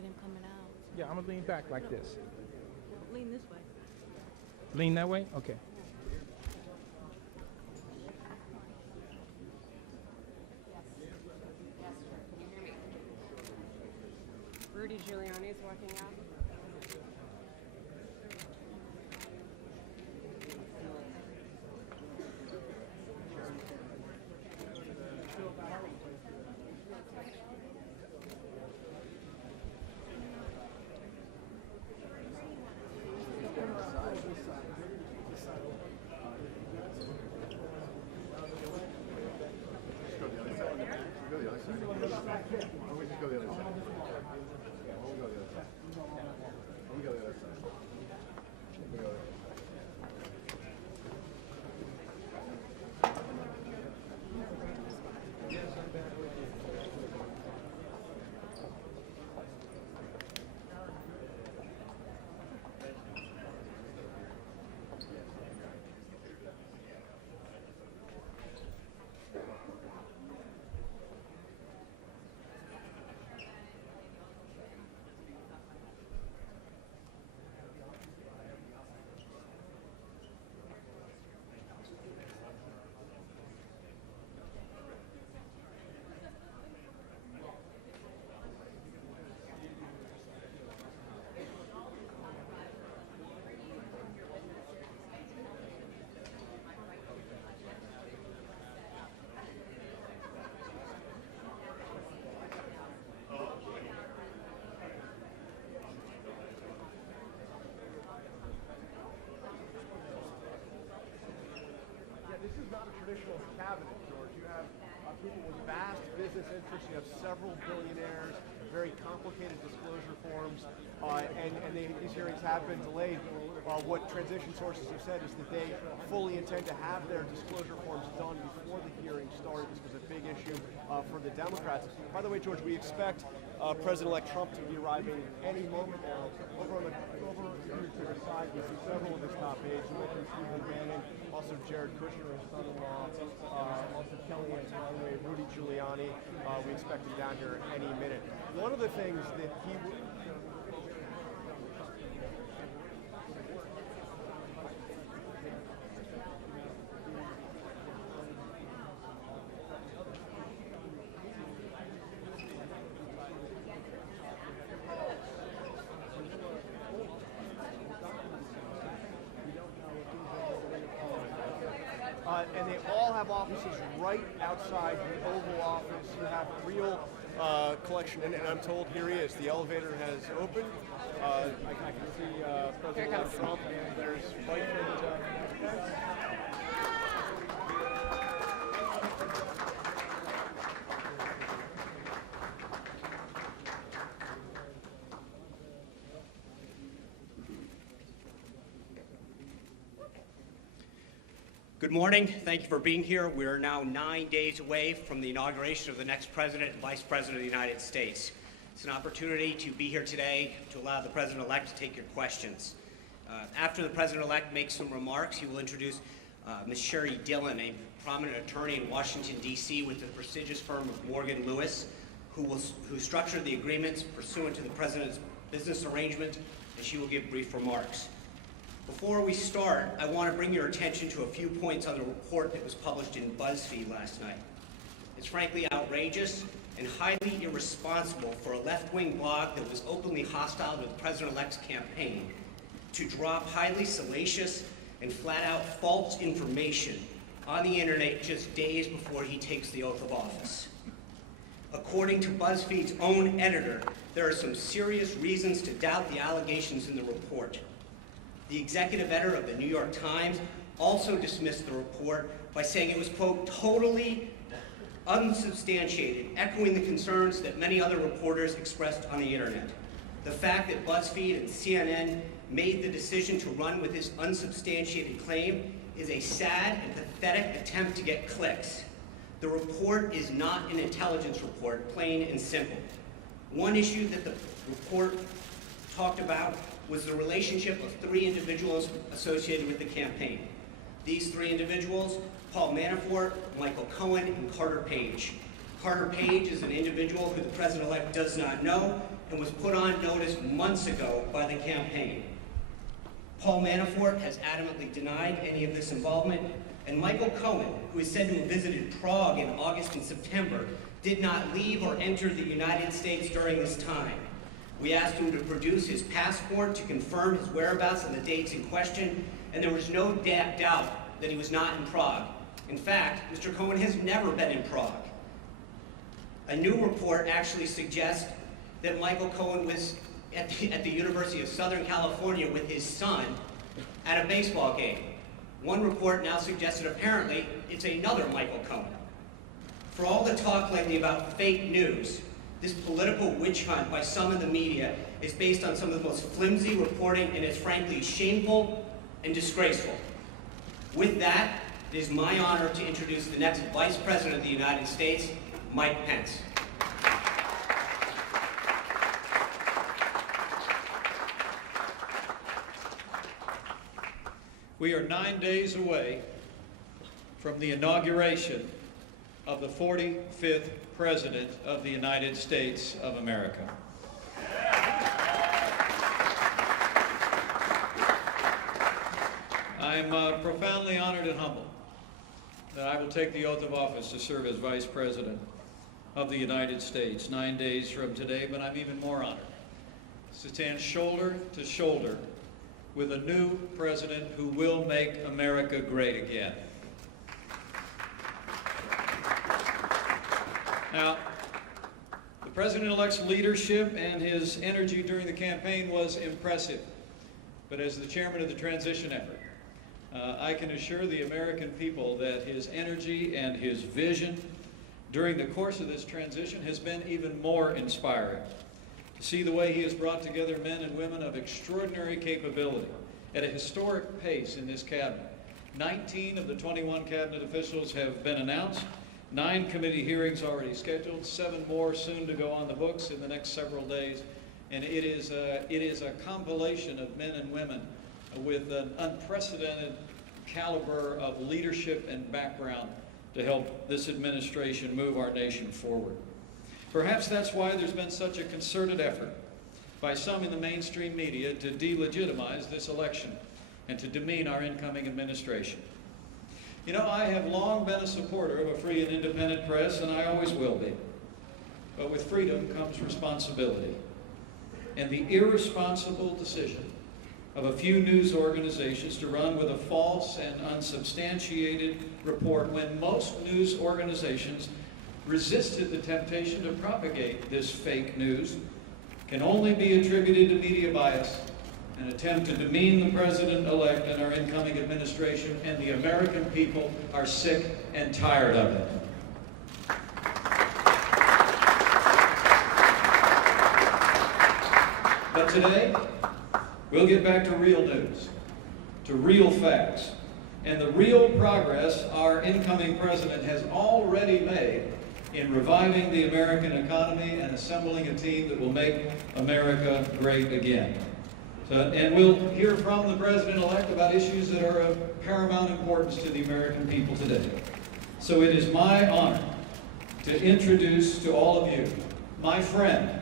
get him coming out. Yeah, I'm gonna lean back like this. Lean this way. Lean that way? Okay. Rudy Giuliani is walking out. This is not a traditional cabinet, George. You have people with vast business interests. You have several billionaires, very complicated disclosure forms, and these hearings have been delayed. What transition sources have said is that they fully intend to have their disclosure forms done before the hearing started. This was a big issue for the Democrats. By the way, George, we expect President-elect Trump to be arriving any moment now. Over here to the side, we see several of his top aides. You mentioned Stephen Bannon, also Jared Kushner, his son-in-law, also Kellyanne Conway, Rudy Giuliani. We expect him down here any minute. One of the things that he and they all have offices right outside the Oval Office. You have a real collection, and I'm told here he is. The elevator has opened. I can see President Trump, and there's Mike and Pence. Good morning. Thank you for being here. We are now 9 days away from the inauguration of the next President and Vice President of the United States. It's an opportunity to be here today to allow the President-elect to take your questions. After the President-elect makes some remarks, he will introduce Ms. Sherry Dillon, a prominent attorney in Washington, D.C. with the prestigious firm of Morgan Lewis, who structured the agreements pursuant to the President's business arrangement, and she will give brief remarks. Before we start, I want to bring your attention to a few points on the report that was published in BuzzFeed last night. It's frankly outrageous and highly irresponsible for a left-wing blog that was openly hostile to the President-elect's campaign to drop highly salacious and flat-out false information on the internet just days before he takes the oath of office. According to BuzzFeed's own editor, there are some serious reasons to doubt the allegations in the report. The executive editor of the New York Times also dismissed the report by saying it was, quote, totally unsubstantiated, echoing the concerns that many other reporters expressed on the internet. The fact that BuzzFeed and CNN made the decision to run with this unsubstantiated claim is a sad and pathetic attempt to get clicks. The report is not an intelligence report, plain and simple. One issue that the report talked about was the relationship of three individuals associated with the campaign. These three individuals, Paul Manafort, Michael Cohen, and Carter Page. Carter Page is an individual who the President-elect does not know, and was put on notice months ago by the campaign. Paul Manafort has adamantly denied any of this involvement, and Michael Cohen, who is said to have visited Prague in August and September, did not leave or enter the United States during this time. We asked him to produce his passport to confirm his whereabouts and the dates in question, and there was no doubt that he was not in Prague. In fact, Mr. Cohen has never been in Prague. A new report actually suggests that Michael Cohen was at the University of Southern California with his son at a baseball game. One report now suggests that apparently it's another Michael Cohen. For all the talk lately about fake news, this political witch hunt by some of the media is based on some of the most flimsy reporting, and is frankly shameful and disgraceful. With that, it is my honor to introduce the next Vice President of the United States, Mike Pence. We are 9 days away from the inauguration of the 45th President of the United States of America. I'm profoundly honored and humbled that I will take the oath of office to serve as Vice President of the United States 9 days from today, but I'm even more honored to stand shoulder to shoulder with a new president who will make America great again. Now, the president-elect's leadership and his energy during the campaign was impressive, but as the chairman of the transition effort, I can assure the American people that his energy and his vision during the course of this transition has been even more inspiring. To see the way he has brought together men and women of extraordinary capability at a historic pace in this cabinet. 19 of the 21 cabinet officials have been announced, 9 committee hearings already scheduled, 7 more soon to go on the books in the next several days, and it is a compilation of men and women with an unprecedented caliber of leadership and background to help this administration move our nation forward. Perhaps that's why there's been such a concerted effort by some in the mainstream media to delegitimize this election and to demean our incoming administration. You know, I have long been a supporter of a free and independent press, and I always will be. But with freedom comes responsibility. And the irresponsible decision of a few news organizations to run with a false and unsubstantiated report when most news organizations resisted the temptation to propagate this fake news can only be attributed to media bias, an attempt to demean the president-elect and our incoming administration, and the American people are sick and tired of it. But today, we'll get back to real news, to real facts, and the real progress our incoming president has already made in reviving the American economy and assembling a team that will make America great again. And we'll hear from the president-elect about issues that are of paramount importance to the American people today. So it is my honor to introduce to all of you my friend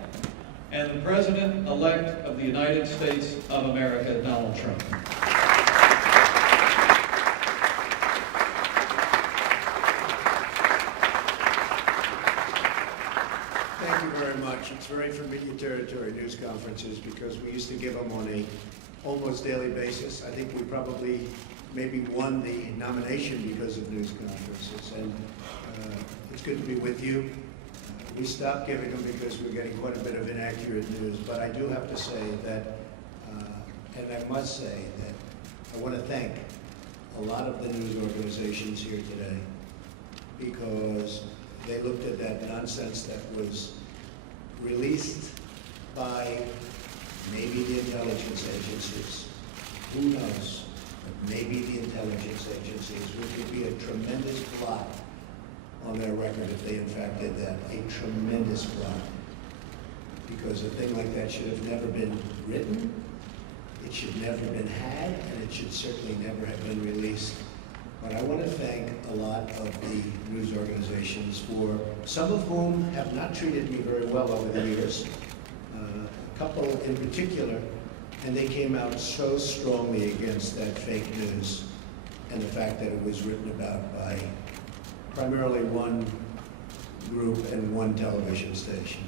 and the president-elect of the United States of America, Donald Trump. Thank you very much. It's very familiar territory, news conferences, because we used to give them on a almost daily basis. I think we probably maybe won the nomination because of news conferences, and it's good to be with you. We stopped giving them because we're getting quite a bit of inaccurate news, but I do have to say that, and I must say that I want to thank a lot of the news organizations here today, because they looked at that nonsense that was released by maybe the intelligence agencies. Who knows? But maybe the intelligence agencies, which would be a tremendous blot on their record if they in fact did that. A tremendous blot. Because a thing like that should have never been written, it should never have been had, and it should certainly never have been released. But I want to thank a lot of the news organizations, for some of whom have not treated me very well over the years. couple in particular, and they came out so strongly against that fake news and the fact that it was written about by primarily one group and one television station.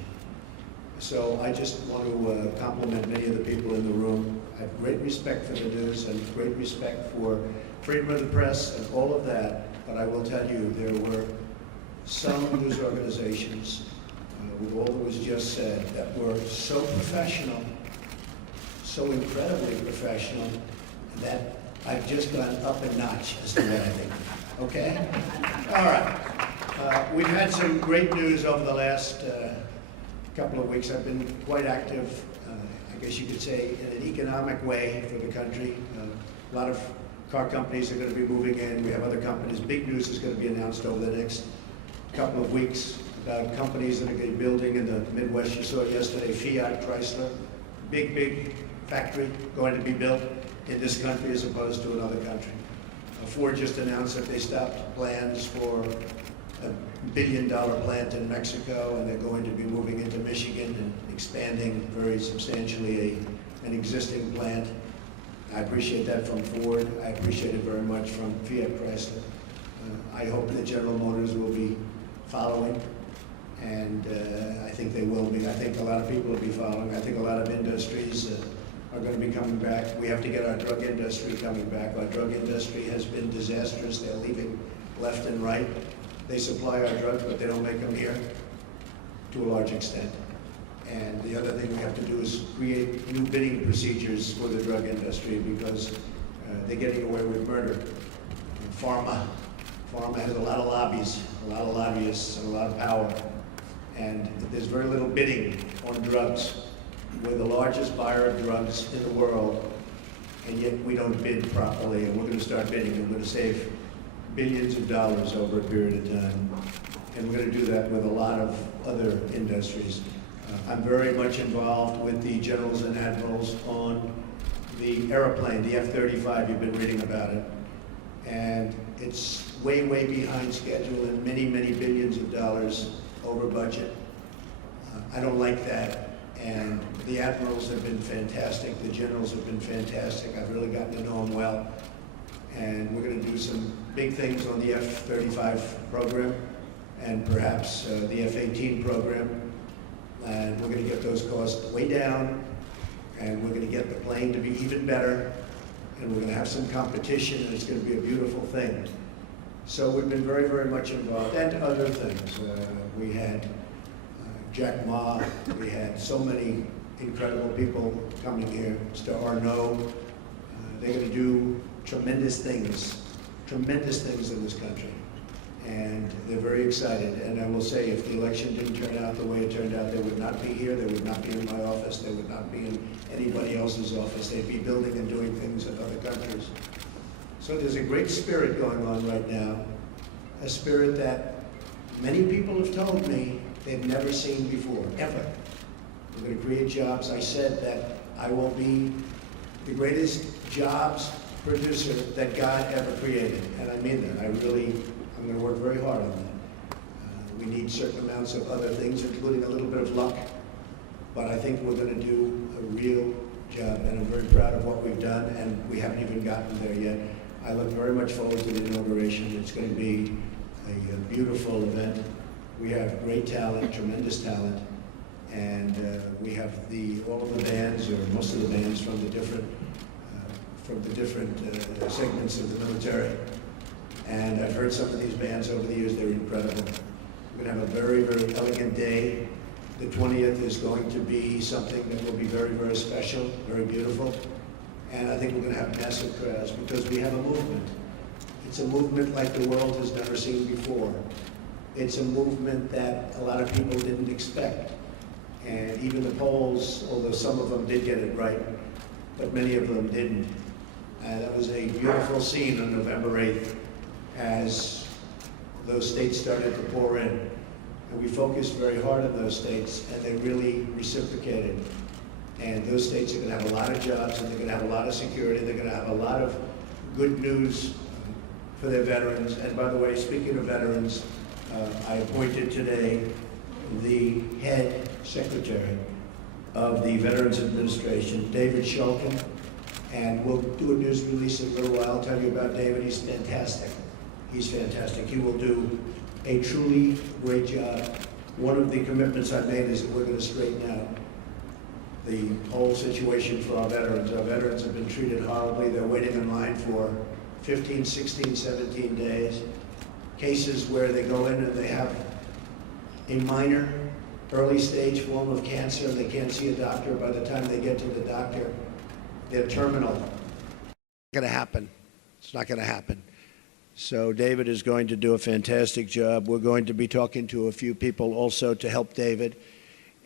So I just want to compliment many of the people in the room. I have great respect for the news and great respect for freedom of the press and all of that, but I will tell you there were some news organizations, with all that was just said, that were so professional, so incredibly professional, that I've just gone up a notch as to what I think. Okay? All right. We've had some great news over the last couple of weeks. I've been quite active, I guess you could say, in an economic way for the country. A lot of car companies are going to be moving in. We have other companies. Big news is going to be announced over the next couple of weeks about companies that are going to be building in the Midwest. You saw it yesterday, Fiat, Chrysler, big factory going to be built in this country as opposed to another country. Ford just announced that they stopped plans for a $1 billion plant in Mexico, and they're going to be moving into Michigan and expanding very substantially an existing plant. I appreciate that from Ford. I appreciate it very much from Fiat Chrysler. I hope that General Motors will be following, and I think they will be. I think a lot of people will be following. I think a lot of industries are going to be coming back. We have to get our drug industry coming back. Our drug industry has been disastrous. They're leaving left and right. They supply our drugs, but they don't make them here to a large extent. And the other thing we have to do is create new bidding procedures for the drug industry, because they're getting away with murder. Pharma has a lot of lobbies, a lot of lobbyists, and a lot of power. And there's very little bidding on drugs. We're the largest buyer of drugs in the world, and yet we don't bid properly, and we're going to start bidding. We're going to save billions of dollars over a period of time, and we're going to do that with a lot of other industries. I'm very much involved with the generals and admirals on the airplane, the F-35. You've been reading about it, and it's way behind schedule and many billions of dollars over budget. I don't like that. And the admirals have been fantastic. The generals have been fantastic. I've really gotten to know them well. And we're going to do some big things on the F-35 program and perhaps the F-18 program. And we're going to get those costs way down. And we're going to get the plane to be even better. And we're going to have some competition, and it's going to be a beautiful thing. So we've been very much involved. And other things. We had Jack Ma, we had so many incredible people coming here. Mr. Arnaud, they're going to do tremendous things in this country. And they're very excited. And I will say, if the election didn't turn out the way it turned out, they would not be here, they would not be in my office, they would not be in anybody else's office. They'd be building and doing things in other countries. So there's a great spirit going on right now, a spirit that many people have told me they've never seen before, ever. We're going to create jobs. I said that I will be the greatest jobs producer that God ever created, and I mean that. I'm going to work very hard on that. We need certain amounts of other things, including a little bit of luck, but I think we're going to do a real job, and I'm very proud of what we've done, and we haven't even gotten there yet. I look very much forward to the inauguration. It's going to be a beautiful event. We have great talent, tremendous talent, and we have all of the bands, or most of the bands, from the different segments of the military. And I've heard some of these bands over the years. They're incredible. We're going to have a very elegant day. The 20th is going to be something that will be very special, very beautiful. And I think we're going to have massive crowds, because we have a movement. It's a movement like the world has never seen before. It's a movement that a lot of people didn't expect. And even the polls, although some of them did get it right, but many of them didn't. That was a beautiful scene on November 8th as those states started to pour in. And we focused very hard on those states, and they really reciprocated. And those states are going to have a lot of jobs, and they're going to have a lot of security. They're going to have a lot of good news for their veterans. And by the way, speaking of veterans, I appointed today the head secretary of the Veterans Administration, David Shulkin, and we'll do a news release in a little while. I'll tell you about David. He's fantastic. He's fantastic. He will do a truly great job. One of the commitments I've made is that we're going to straighten out the whole situation for our veterans. Our veterans have been treated horribly. They're waiting in line for 15, 16, 17 days. Cases where they go in and they have a minor early stage form of cancer and they can't see a doctor. By the time they get to the doctor, they're terminal. It's not going to happen. It's not going to happen. So David is going to do a fantastic job. We're going to be talking to a few people also to help David.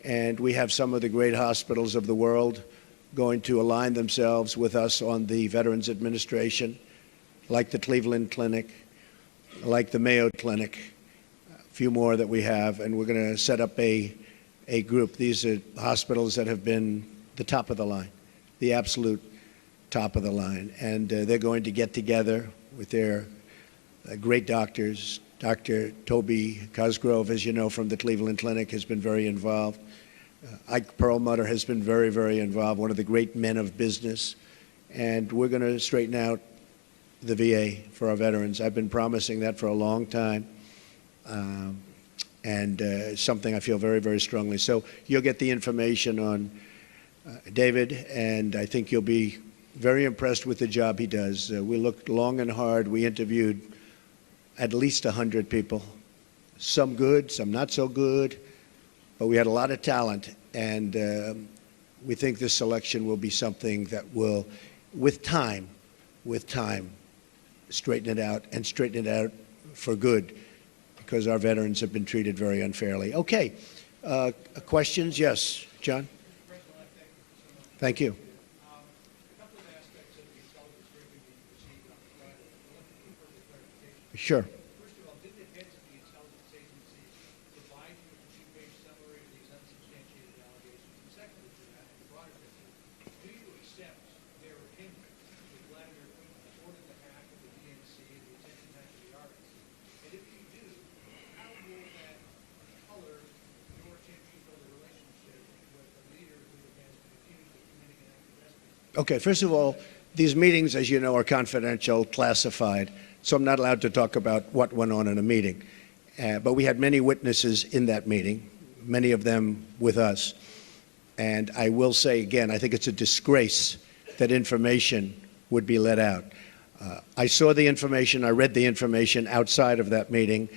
And we have some of the great hospitals of the world going to align themselves with us on the Veterans Administration, like the Cleveland Clinic, like the Mayo Clinic, a few more that we have, and we're going to set up a group. These are hospitals that have been the top of the line, the absolute top of the line, and they're going to get together with their great doctors. Dr. Toby Cosgrove, as you know, from the Cleveland Clinic, has been very involved. Ike Perlmutter has been very, very involved, one of the great men of business, and we're going to straighten out the VA for our veterans. I've been promising that for a long time, and something I feel very, very strongly. So you'll get the information on David, and I think you'll be very impressed with the job he does. We looked long and hard. We interviewed at least 100 people, some good, some not so good, but we had a lot of talent, and we think this selection will be something that will, with time, straighten it out, and straighten it out for good, because our veterans have been treated very unfairly. Okay, questions? Yes, John? Thank you. Sure. First of all, did the heads of the intelligence agencies provide you with a two-page summary of these unsubstantiated allegations? And secondly to that, in the broader picture, do you accept their opinion that Vladimir Putin ordered the hack of the DNC and the attention hack of the RNC? And if you do, how will that color your attention for the relationship with a leader who has been accused of committing an act of espionage? Okay, first of all, these meetings, as you know, are confidential, classified, so I'm not allowed to talk about what went on in a meeting. But we had many witnesses in that meeting, many of them with us. And I will say again, I think it's a disgrace that information would be let out. I saw the information, I read the information outside of that meeting.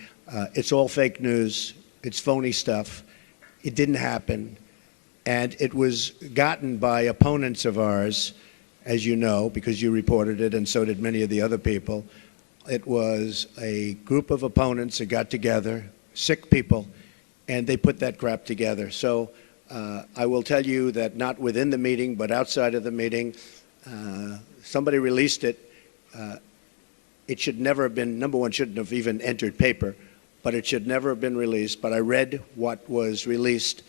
It's all fake news, it's phony stuff. It didn't happen. And it was gotten by opponents of ours, as you know, because you reported it, and so did many of the other people. It was a group of opponents that got together, sick people, and they put that crap together. So I will tell you that not within the meeting, but outside of the meeting, somebody released it. It should never have been, number one, shouldn't have even entered paper, but it should never have been released. But I read what was released,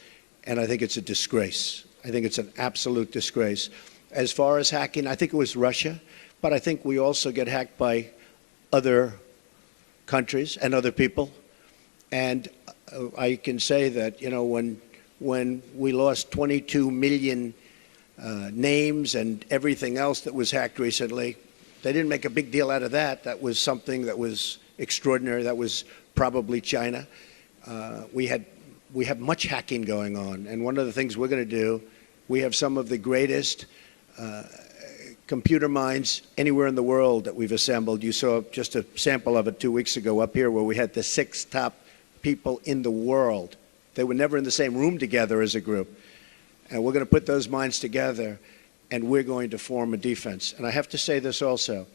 and I think it's a disgrace. I think it's an absolute disgrace. As far as hacking, I think it was Russia, but I think we also get hacked by other countries and other people. And I can say that, you know, when we lost 22 million names and everything else that was hacked recently, they didn't make a big deal out of that. That was something that was extraordinary. That was probably China. We have much hacking going on. And one of the things we're going to do, we have some of the greatest computer minds anywhere in the world that we've assembled. You saw just a sample of it 2 weeks ago up here where we had the 6 top people in the world. They were never in the same room together as a group. And we're going to put those minds together, and we're going to form a defense. And I have to say this also.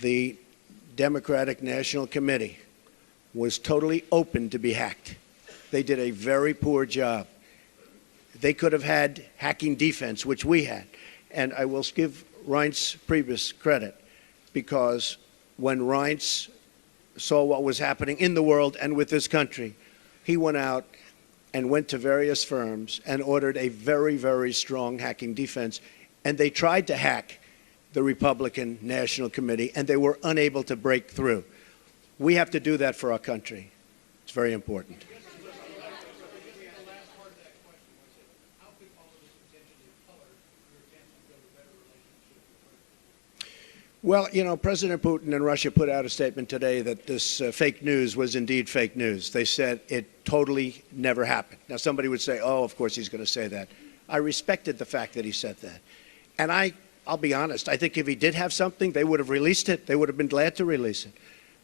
The Democratic National Committee was totally open to be hacked. They did a very poor job. They could have had hacking defense, which we had. And I will give Reince Priebus credit, because when Reince saw what was happening in the world and with this country, he went out and went to various firms and ordered a very, very strong hacking defense. And they tried to hack the Republican National Committee, and they were unable to break through. We have to do that for our country. It's very important. The last part of that question was, how could Well, you know, President Putin and Russia put out a statement today that this fake news was indeed fake news. They said it totally never happened. Now, somebody would say, oh, of course he's going to say that. I respected the fact that he said that. And I'll be honest, I think if he did have something, they would have released it. They would have been glad to release it.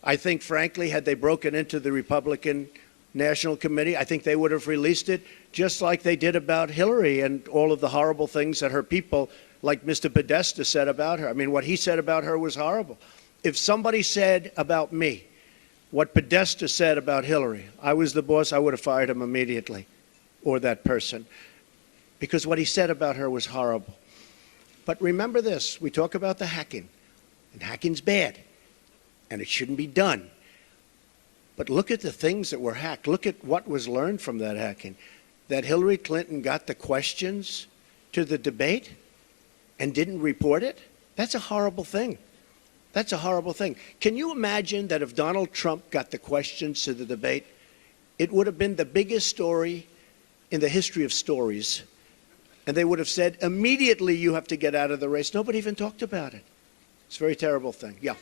I think, frankly, had they broken into the Republican National Committee, I think they would have released it just like they did about Hillary and all of the horrible things that her people, like Mr. Podesta, said about her. I mean, what he said about her was horrible. If somebody said about me what Podesta said about Hillary, I was the boss, I would have fired him immediately, or that person, because what he said about her was horrible. But remember this, we talk about the hacking, and hacking's bad, and it shouldn't be done. But look at the things that were hacked. Look at what was learned from that hacking. That Hillary Clinton got the questions to the debate and didn't report it? That's a horrible thing. That's a horrible thing. Can you imagine that if Donald Trump got the questions to the debate, it would have been the biggest story in the history of stories. And they would have said, immediately you have to get out of the race. Nobody even talked about it. It's a very terrible thing. Yeah.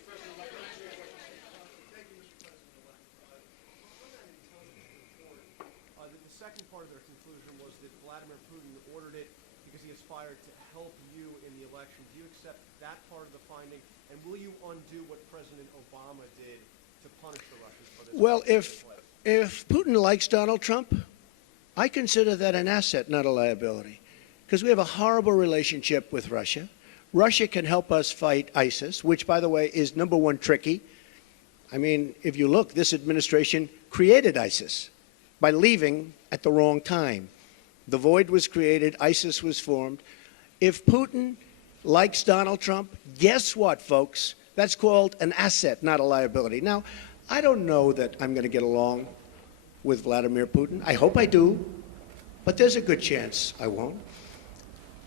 The second part of their conclusion was that Vladimir Putin ordered it because he aspired to help you in the election. Do you accept that part of the finding? And will you undo what President Obama did to punish the Russians for this? Well, if Putin likes Donald Trump, I consider that an asset, not a liability, because we have a horrible relationship with Russia. Russia can help us fight ISIS, which, by the way, is number one tricky. I mean, if you look, this administration created ISIS by leaving at the wrong time. The void was created, ISIS was formed. If Putin likes Donald Trump, guess what, folks? That's called an asset, not a liability. Now, I don't know that I'm going to get along with Vladimir Putin. I hope I do, but there's a good chance I won't.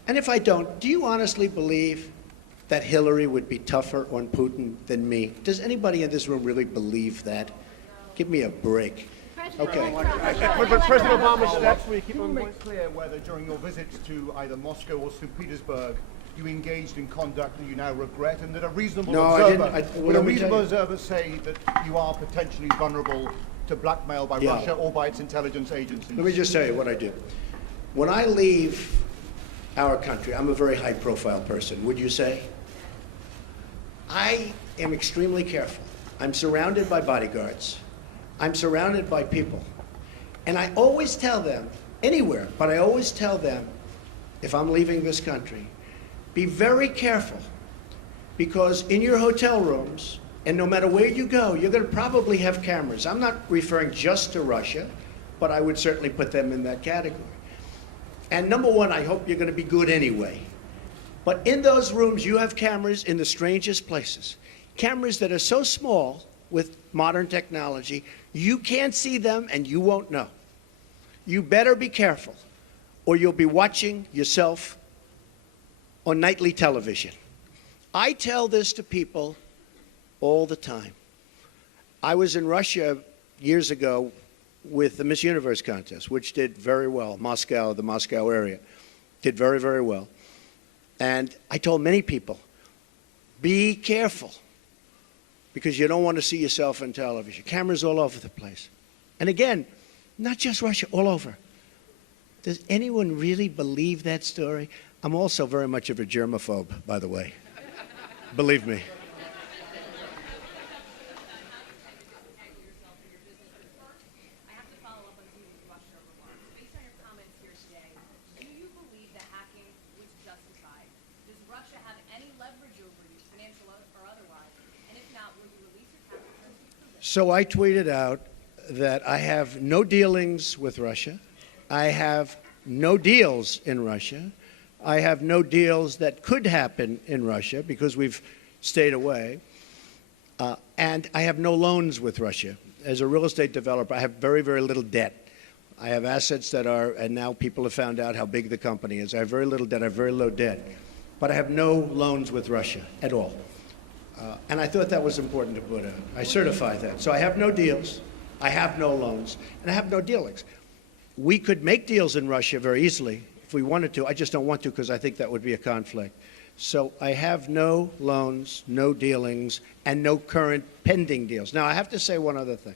And if I don't, do you honestly believe that Hillary would be tougher on Putin than me? Does anybody in this room really believe that? Give me a break. Okay. But President Obama's steps, will you keep Can you on make clear whether during your visits to either Moscow or St. Petersburg you engaged in conduct that you now regret, and that a reasonable would a reasonable observer say that you are potentially vulnerable to blackmail by Russia or by its intelligence agencies? Let me just tell you what I do. When I leave our country, I'm a very high-profile person, would you say? I am extremely careful. I'm surrounded by bodyguards. I'm surrounded by people. And I always tell them, anywhere, but I always tell them, if I'm leaving this country, be very careful, because in your hotel rooms, and no matter where you go, you're going to probably have cameras. I'm not referring just to Russia, but I would certainly put them in that category. And number one, I hope you're going to be good anyway. But in those rooms, you have cameras in the strangest places. Cameras that are so small with modern technology, you can't see them and you won't know. You better be careful, or you'll be watching yourself on nightly television. I tell this to people all the time. I was in Russia years ago with the Miss Universe contest, which did very well. Moscow, the Moscow area, did very, very well. And I told many people, be careful, because you don't want to see yourself on television. Cameras all over the place. And again, not just Russia, all over. Does anyone really believe that story? I'm also very much of a germaphobe, by the way. Believe me. So I tweeted out that I have no dealings with Russia. I have no deals in Russia. I have no deals that could happen in Russia because we've stayed away. And I have no loans with Russia. As a real estate developer, I have very, very little debt. I have assets that are, and now people have found out how big the company is. I have very little debt. I have very low debt. But I have no loans with Russia at all. And I thought that was important to put out. I certified that. So I have no deals, I have no loans, and I have no dealings. We could make deals in Russia very easily if we wanted to. I just don't want to because I think that would be a conflict. So I have no loans, no dealings, and no current pending deals. Now, I have to say one other thing.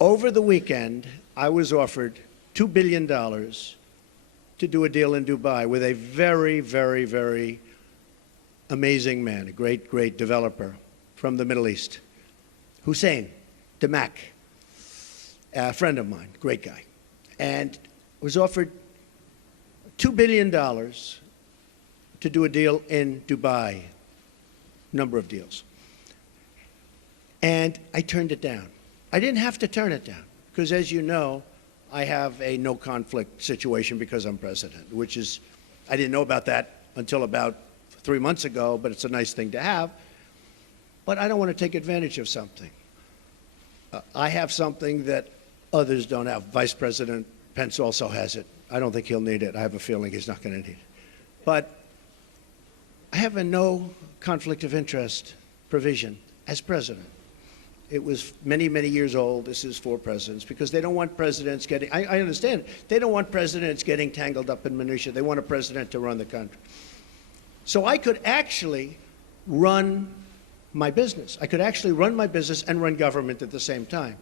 Over the weekend, I was offered $2 billion to do a deal in Dubai with a very, very, very amazing man, a great, great developer from the Middle East, Hussein Damak, a friend of mine, great guy, and was offered $2 billion to do a deal in Dubai, number of deals. And I turned it down. I didn't have to turn it down, because as you know, I have a no conflict situation because I'm president, which is, I didn't know about that until about 3 months ago, but it's a nice thing to have. But I don't want to take advantage of something. I have something that others don't have. Vice President Pence also has it. I don't think he'll need it. I have a feeling he's not going to need it. But I have a no conflict of interest provision as president. It was many, many years old. This is for presidents, because they don't want presidents getting, I understand it. They don't want presidents getting tangled up in minutia. They want a president to run the country. So I could actually run my business. I could actually run my business and run government at the same time.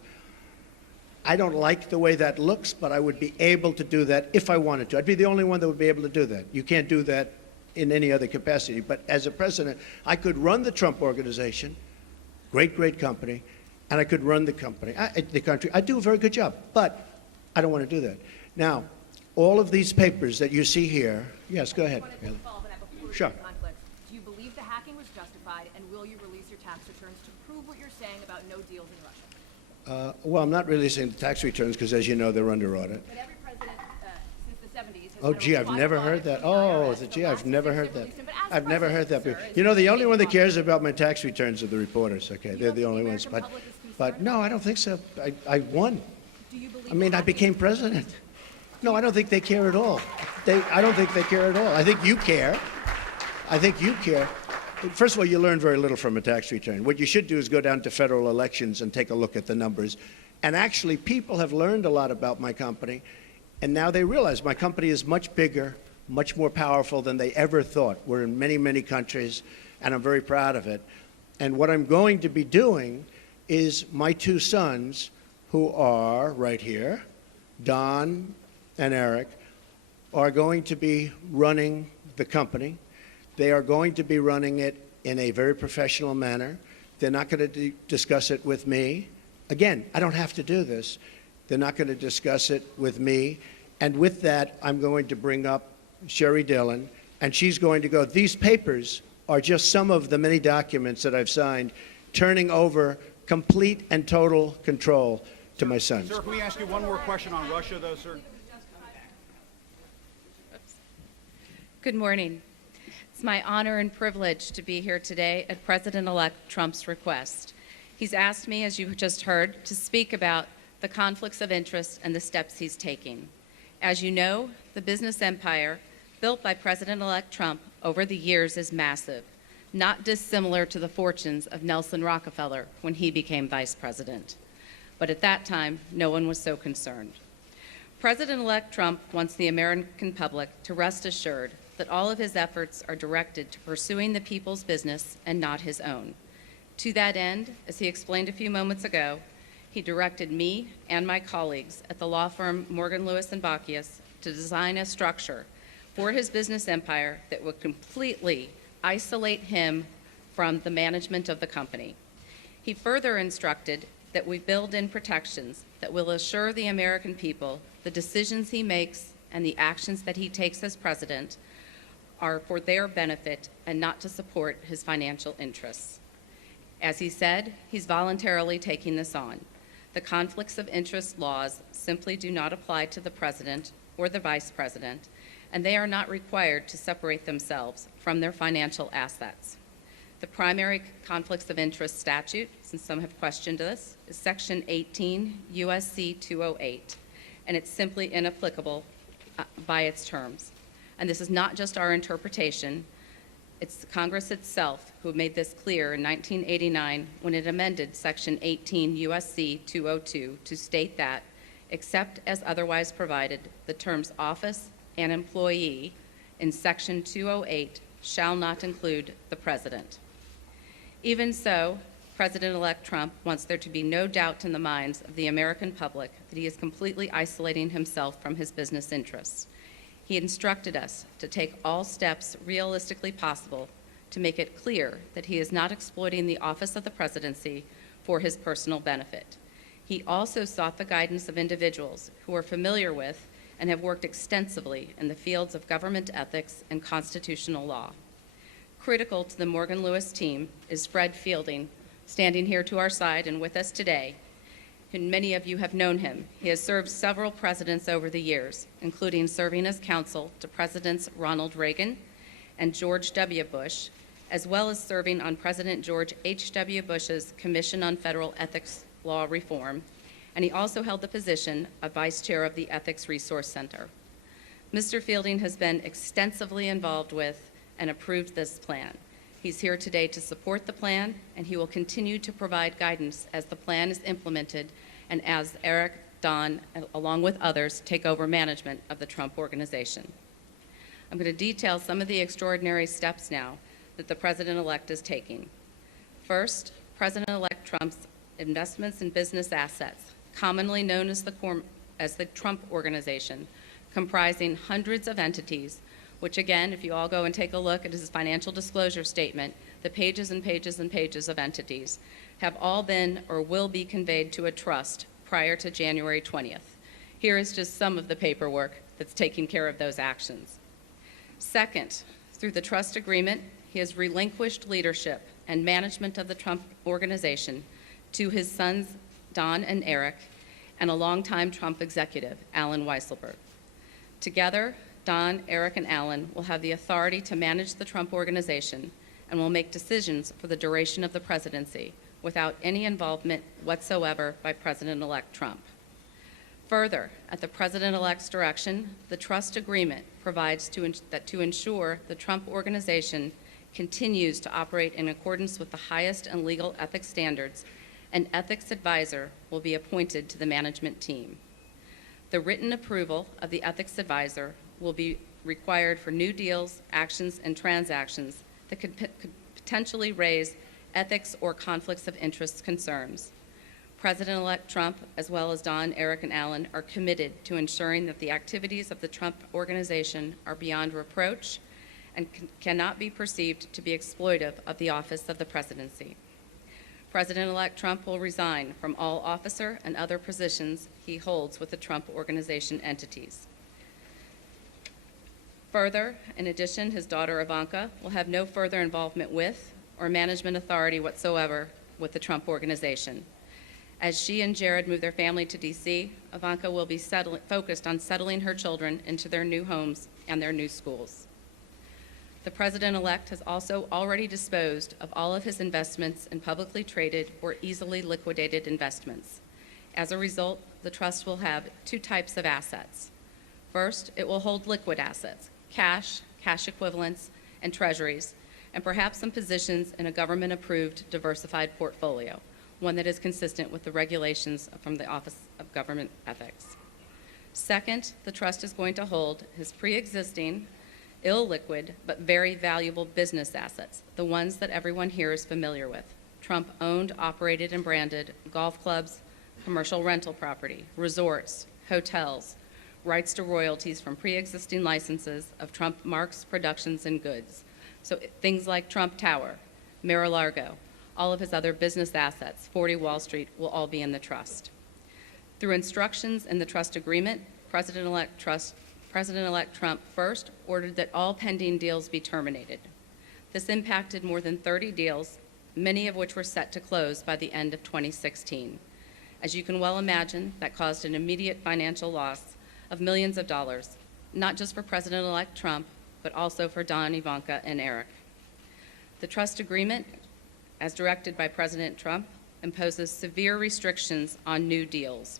I don't like the way that looks, but I would be able to do that if I wanted to. I'd be the only one that would be able to do that. You can't do that in any other capacity. But as a president, I could run the Trump Organization, great, great company, and I could run the company, the country. I do a very good job, but I don't want to do that. Now, all of these papers that you see here, yes, go ahead. I wanted to follow up on that before we Sure. get to conflict. Do you believe the hacking was justified, and will you release your tax returns to prove what you're saying about no deals in Russia? Well, I'm not releasing the tax returns because, as you know, they're under audit. But every president since the 70s has Oh, had a gee, I've required never audit heard that. from the Oh, IRS. gee, So I've last never week heard they that. released them, but as I've never heard that president, before. sir, You know, the is only one that it cares about my tax returns are the reporters, okay? They're don't the think only the ones. American public is But concerned? no, I don't think so. I won. Do you believe I mean, the I hacking became president. No, I don't think they care at all. I don't think they care at all. I think you care. I think you care. First of all, you learn very little from a tax return. What you should do is go down to federal elections and take a look at the numbers. And actually, people have learned a lot about my company, and now they realize my company is much bigger, much more powerful than they ever thought. We're in many, many countries, and I'm very proud of it. And what I'm going to be doing is my two sons, who are right here, Don and Eric, are going to be running the company. They are going to be running it in a very professional manner. They're not going to discuss it with me. Again, I don't have to do this. They're not going to discuss it with me. And with that, I'm going to bring up Sherry Dillon, and she's going to go, these papers are just some of the many documents that I've signed, turning over complete and total control to my sons. Sir, can we ask you one more question on Russia, though, sir? Good morning. It's my honor and privilege to be here today at President-elect Trump's request. He's asked me, as you just heard, to speak about the conflicts of interest and the steps he's taking. As you know, the business empire built by President-elect Trump over the years is massive, not dissimilar to the fortunes of Nelson Rockefeller when he became vice president. But at that time, no one was so concerned. President-elect Trump wants the American public to rest assured that all of his efforts are directed to pursuing the people's business and not his own. To that end, as he explained a few moments ago, he directed me and my colleagues at the law firm Morgan, Lewis & Bockius to design a structure for his business empire that would completely isolate him from the management of the company. He further instructed that we build in protections that will assure the American people the decisions he makes and the actions that he takes as president are for their benefit and not to support his financial interests. As he said, he's voluntarily taking this on. The conflicts of interest laws simply do not apply to the president or the vice president, and they are not required to separate themselves from their financial assets. The primary conflicts of interest statute, since some have questioned this, is Section 18 U.S.C. 208, and it's simply inapplicable by its terms. And this is not just our interpretation. It's Congress itself who made this clear in 1989 when it amended Section 18 U.S.C. 202 to state that, except as otherwise provided, the terms office and employee in Section 208 shall not include the President. Even so, President-elect Trump wants there to be no doubt in the minds of the American public that he is completely isolating himself from his business interests. He instructed us to take all steps realistically possible to make it clear that he is not exploiting the office of the presidency for his personal benefit. He also sought the guidance of individuals who are familiar with and have worked extensively in the fields of government ethics and constitutional law. Critical to the Morgan Lewis team is Fred Fielding, standing here to our side and with us today. And many of you have known him. He has served several presidents over the years, including serving as counsel to Presidents Ronald Reagan and George W. Bush, as well as serving on President George H.W. Bush's Commission on Federal Ethics Law Reform, and he also held the position of Vice Chair of the Ethics Resource Center. Mr. Fielding has been extensively involved with and approved this plan. He's here today to support the plan, and he will continue to provide guidance as the plan is implemented and as Eric, Don, along with others, take over management of the Trump Organization. I'm going to detail some of the extraordinary steps now that the President-elect is taking. First, President-elect Trump's investments in business assets, commonly known as the Trump Organization, comprising hundreds of entities, which again, if you all go and take a look at his financial disclosure statement, the pages and pages and pages of entities have all been or will be conveyed to a trust prior to January 20th. Here is just some of the paperwork that's taking care of those actions. Second, through the trust agreement, he has relinquished leadership and management of the Trump Organization to his sons, Don and Eric, and a longtime Trump executive, Allen Weisselberg. Together, Don, Eric, and Allen will have the authority to manage the Trump Organization and will make decisions for the duration of the presidency without any involvement whatsoever by President-elect Trump. Further, at the President-elect's direction, the trust agreement provides that to ensure the Trump Organization continues to operate in accordance with the highest and legal ethics standards, an ethics advisor will be appointed to the management team. The written approval of the ethics advisor will be required for new deals, actions, and transactions that could potentially raise ethics or conflicts of interest concerns. President-elect Trump, as well as Don, Eric, and Allen, are committed to ensuring that the activities of the Trump Organization are beyond reproach and cannot be perceived to be exploitive of the office of the presidency. President-elect Trump will resign from all officer and other positions he holds with the Trump Organization entities. Further, in addition, his daughter Ivanka will have no further involvement with or management authority whatsoever with the Trump Organization. As she and Jared move their family to D.C., Ivanka will be focused on settling her children into their new homes and their new schools. The President-elect has also already disposed of all of his investments in publicly traded or easily liquidated investments. As a result, the trust will have two types of assets. First, it will hold liquid assets, cash, cash equivalents, and treasuries, and perhaps some positions in a government-approved diversified portfolio, one that is consistent with the regulations from the Office of Government Ethics. Second, the trust is going to hold his pre-existing, illiquid, but very valuable business assets, the ones that everyone here is familiar with. Trump owned, operated, and branded golf clubs, commercial rental property, resorts, hotels, rights to royalties from pre-existing licenses of Trump marks, productions, and goods. So things like Trump Tower, Mar-a-Lago, all of his other business assets, 40 Wall Street, will all be in the trust. Through instructions in the trust agreement, President-elect Trump first ordered that all pending deals be terminated. This impacted more than 30 deals, many of which were set to close by the end of 2016. As you can well imagine, that caused an immediate financial loss of millions of dollars, not just for President-elect Trump, but also for Don, Ivanka, and Eric. The trust agreement, as directed by President Trump, imposes severe restrictions on new deals.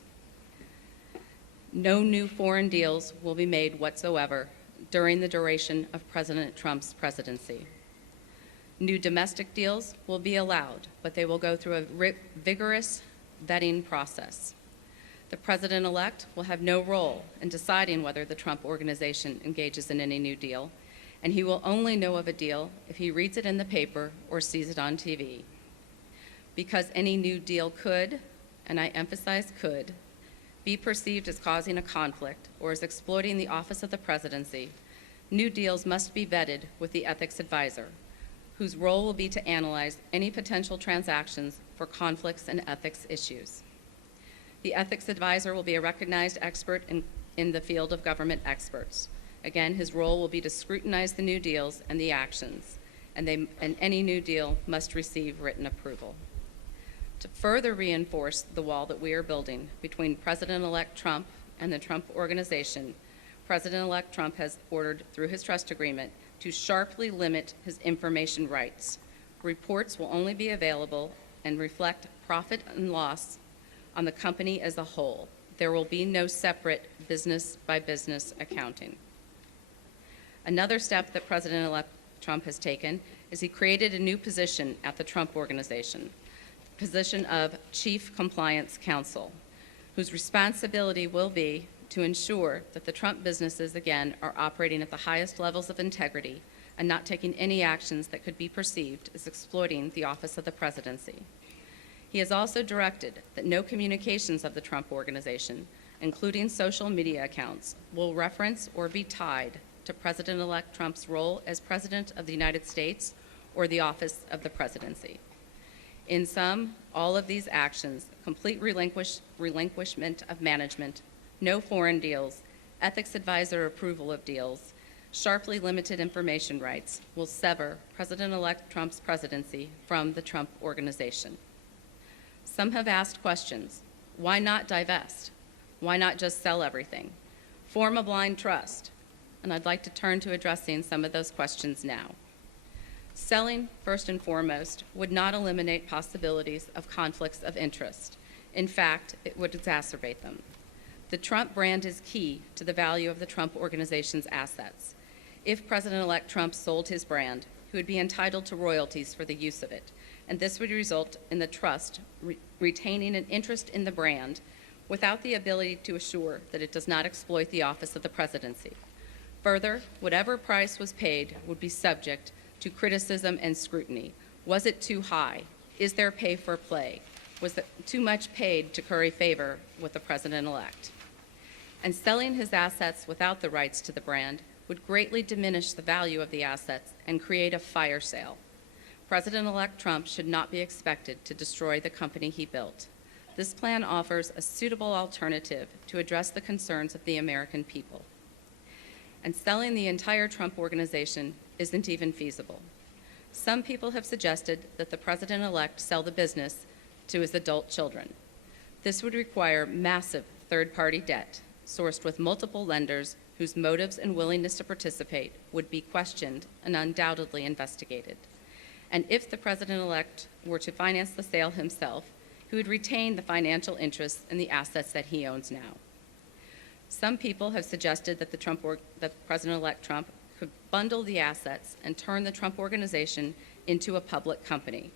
No new foreign deals will be made whatsoever during the duration of President Trump's presidency. New domestic deals will be allowed, but they will go through a vigorous vetting process. The President-elect will have no role in deciding whether the Trump Organization engages in any new deal, and he will only know of a deal if he reads it in the paper or sees it on TV. Because any new deal could, and I emphasize could, be perceived as causing a conflict or as exploiting the office of the presidency, new deals must be vetted with the ethics advisor, whose role will be to analyze any potential transactions for conflicts and ethics issues. The ethics advisor will be a recognized expert in the field of government experts. Again, his role will be to scrutinize the new deals and the actions, and any new deal must receive written approval. To further reinforce the wall that we are building between President-elect Trump and the Trump Organization, President-elect Trump has ordered, through his trust agreement, to sharply limit his information rights. Reports will only be available and reflect profit and loss on the company as a whole. There will be no separate business-by-business accounting. Another step that President-elect Trump has taken is he created a new position at the Trump Organization, the position of Chief Compliance Counsel, whose responsibility will be to ensure that the Trump businesses, again, are operating at the highest levels of integrity and not taking any actions that could be perceived as exploiting the office of the presidency. He has also directed that no communications of the Trump Organization, including social media accounts, will reference or be tied to President-elect Trump's role as President of the United States or the office of the presidency. In sum, all of these actions, complete relinquishment of management, no foreign deals, ethics advisor approval of deals, sharply limited information rights, will sever President-elect Trump's presidency from the Trump Organization. Some have asked questions. Why not divest? Why not just sell everything? Form a blind trust. And I'd like to turn to addressing some of those questions now. Selling, first and foremost, would not eliminate possibilities of conflicts of interest. In fact, it would exacerbate them. The Trump brand is key to the value of the Trump Organization's assets. If President-elect Trump sold his brand, he would be entitled to royalties for the use of it, and this would result in the trust retaining an interest in the brand without the ability to assure that it does not exploit the office of the presidency. Further, whatever price was paid would be subject to criticism and scrutiny. Was it too high? Is there pay for play? Was it too much paid to curry favor with the president-elect? And selling his assets without the rights to the brand would greatly diminish the value of the assets and create a fire sale. President-elect Trump should not be expected to destroy the company he built. This plan offers a suitable alternative to address the concerns of the American people. And selling the entire Trump Organization isn't even feasible. Some people have suggested that the president-elect sell the business to his adult children. This would require massive third-party debt, sourced with multiple lenders whose motives and willingness to participate would be questioned and undoubtedly investigated. And if the president-elect were to finance the sale himself, he would retain the financial interests in the assets that he owns now. Some people have suggested that President-elect Trump could bundle the assets and turn the Trump Organization into a public company.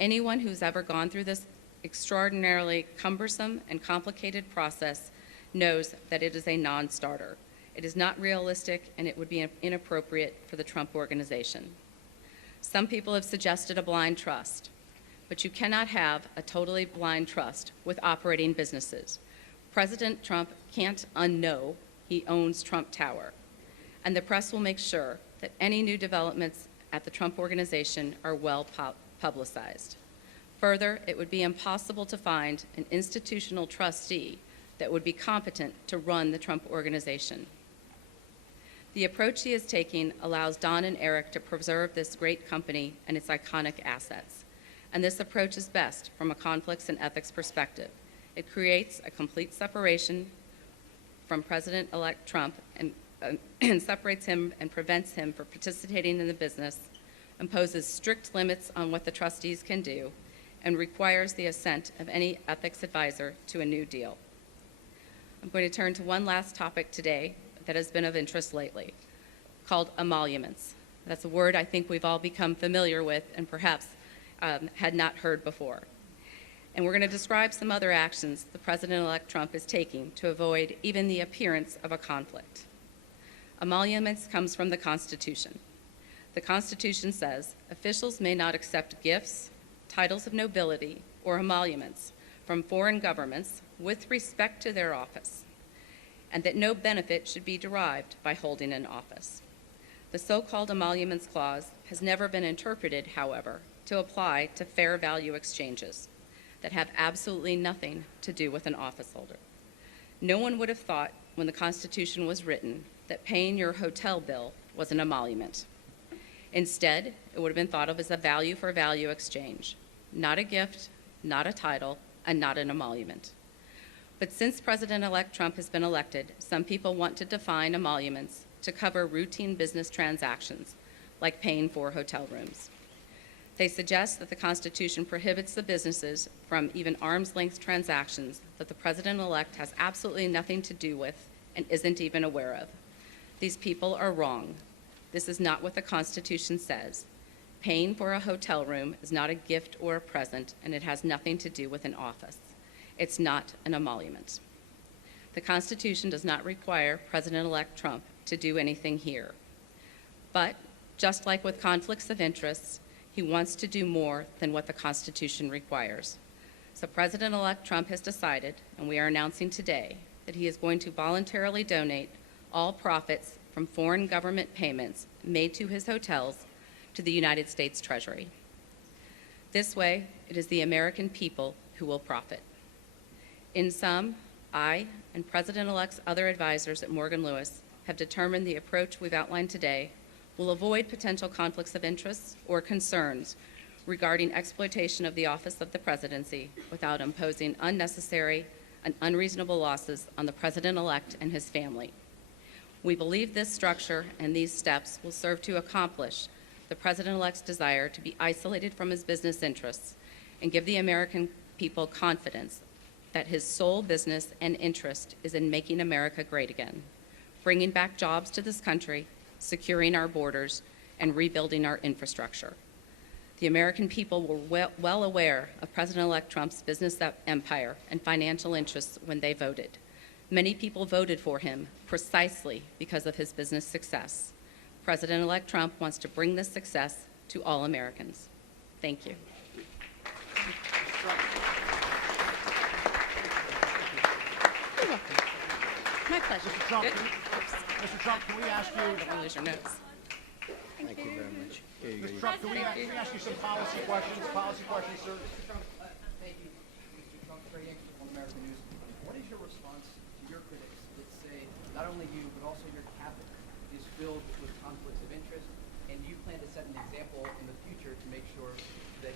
Anyone who's ever gone through this extraordinarily cumbersome and complicated process knows that it is a non-starter. It is not realistic, and it would be inappropriate for the Trump Organization. Some people have suggested a blind trust, but you cannot have a totally blind trust with operating businesses. President Trump can't unknow he owns Trump Tower, and the press will make sure that any new developments at the Trump Organization are well publicized. Further, it would be impossible to find an institutional trustee that would be competent to run the Trump Organization. The approach he is taking allows Don and Eric to preserve this great company and its iconic assets, and this approach is best from a conflicts and ethics perspective. It creates a complete separation from President-elect Trump and separates him and prevents him from participating in the business, imposes strict limits on what the trustees can do, and requires the assent of any ethics advisor to a new deal. I'm going to turn to one last topic today that has been of interest lately, called emoluments. That's a word I think we've all become familiar with and perhaps had not heard before. And we're going to describe some other actions the President-elect Trump is taking to avoid even the appearance of a conflict. Emoluments comes from the Constitution. The Constitution says officials may not accept gifts, titles of nobility, or emoluments from foreign governments with respect to their office, and that no benefit should be derived by holding an office. The so-called emoluments clause has never been interpreted, however, to apply to fair value exchanges that have absolutely nothing to do with an office holder. No one would have thought when the Constitution was written that paying your hotel bill was an emolument. Instead, it would have been thought of as a value for value exchange, not a gift, not a title, and not an emolument. But since President-elect Trump has been elected, some people want to define emoluments to cover routine business transactions, like paying for hotel rooms. They suggest that the Constitution prohibits the businesses from even arm's-length transactions that the President-elect has absolutely nothing to do with and isn't even aware of. These people are wrong. This is not what the Constitution says. Paying for a hotel room is not a gift or a present, and it has nothing to do with an office. It's not an emolument. The Constitution does not require President-elect Trump to do anything here. But just like with conflicts of interest, he wants to do more than what the Constitution requires. So President-elect Trump has decided, and we are announcing today, that he is going to voluntarily donate all profits from foreign government payments made to his hotels to the United States Treasury. This way, it is the American people who will profit. In sum, I and President-elect's other advisors at Morgan Lewis have determined the approach we've outlined today will avoid potential conflicts of interest or concerns regarding exploitation of the office of the presidency without imposing unnecessary and unreasonable losses on the President-elect and his family. We believe this structure and these steps will serve to accomplish the President-elect's desire to be isolated from his business interests and give the American people confidence that his sole business and interest is in making America great again, bringing back jobs to this country, securing our borders, and rebuilding our infrastructure. The American people were well aware of President-elect Trump's business empire and financial interests when they voted. Many people voted for him precisely because of his business success. President-elect Trump wants to bring this success to all Americans. Thank you. My pleasure. Mr. Trump, Good. Mr. Trump, can we ask you? Don't lose your notes. Thank you very much. Mr. Trump, can we ask you some policy questions? Policy questions, sir. Thank you, Mr. Trump. Trey Yankee from American News. What is your response to your critics that say not only you, but also your cabinet is filled with conflicts of interest, and you plan to set an example in the future to make sure that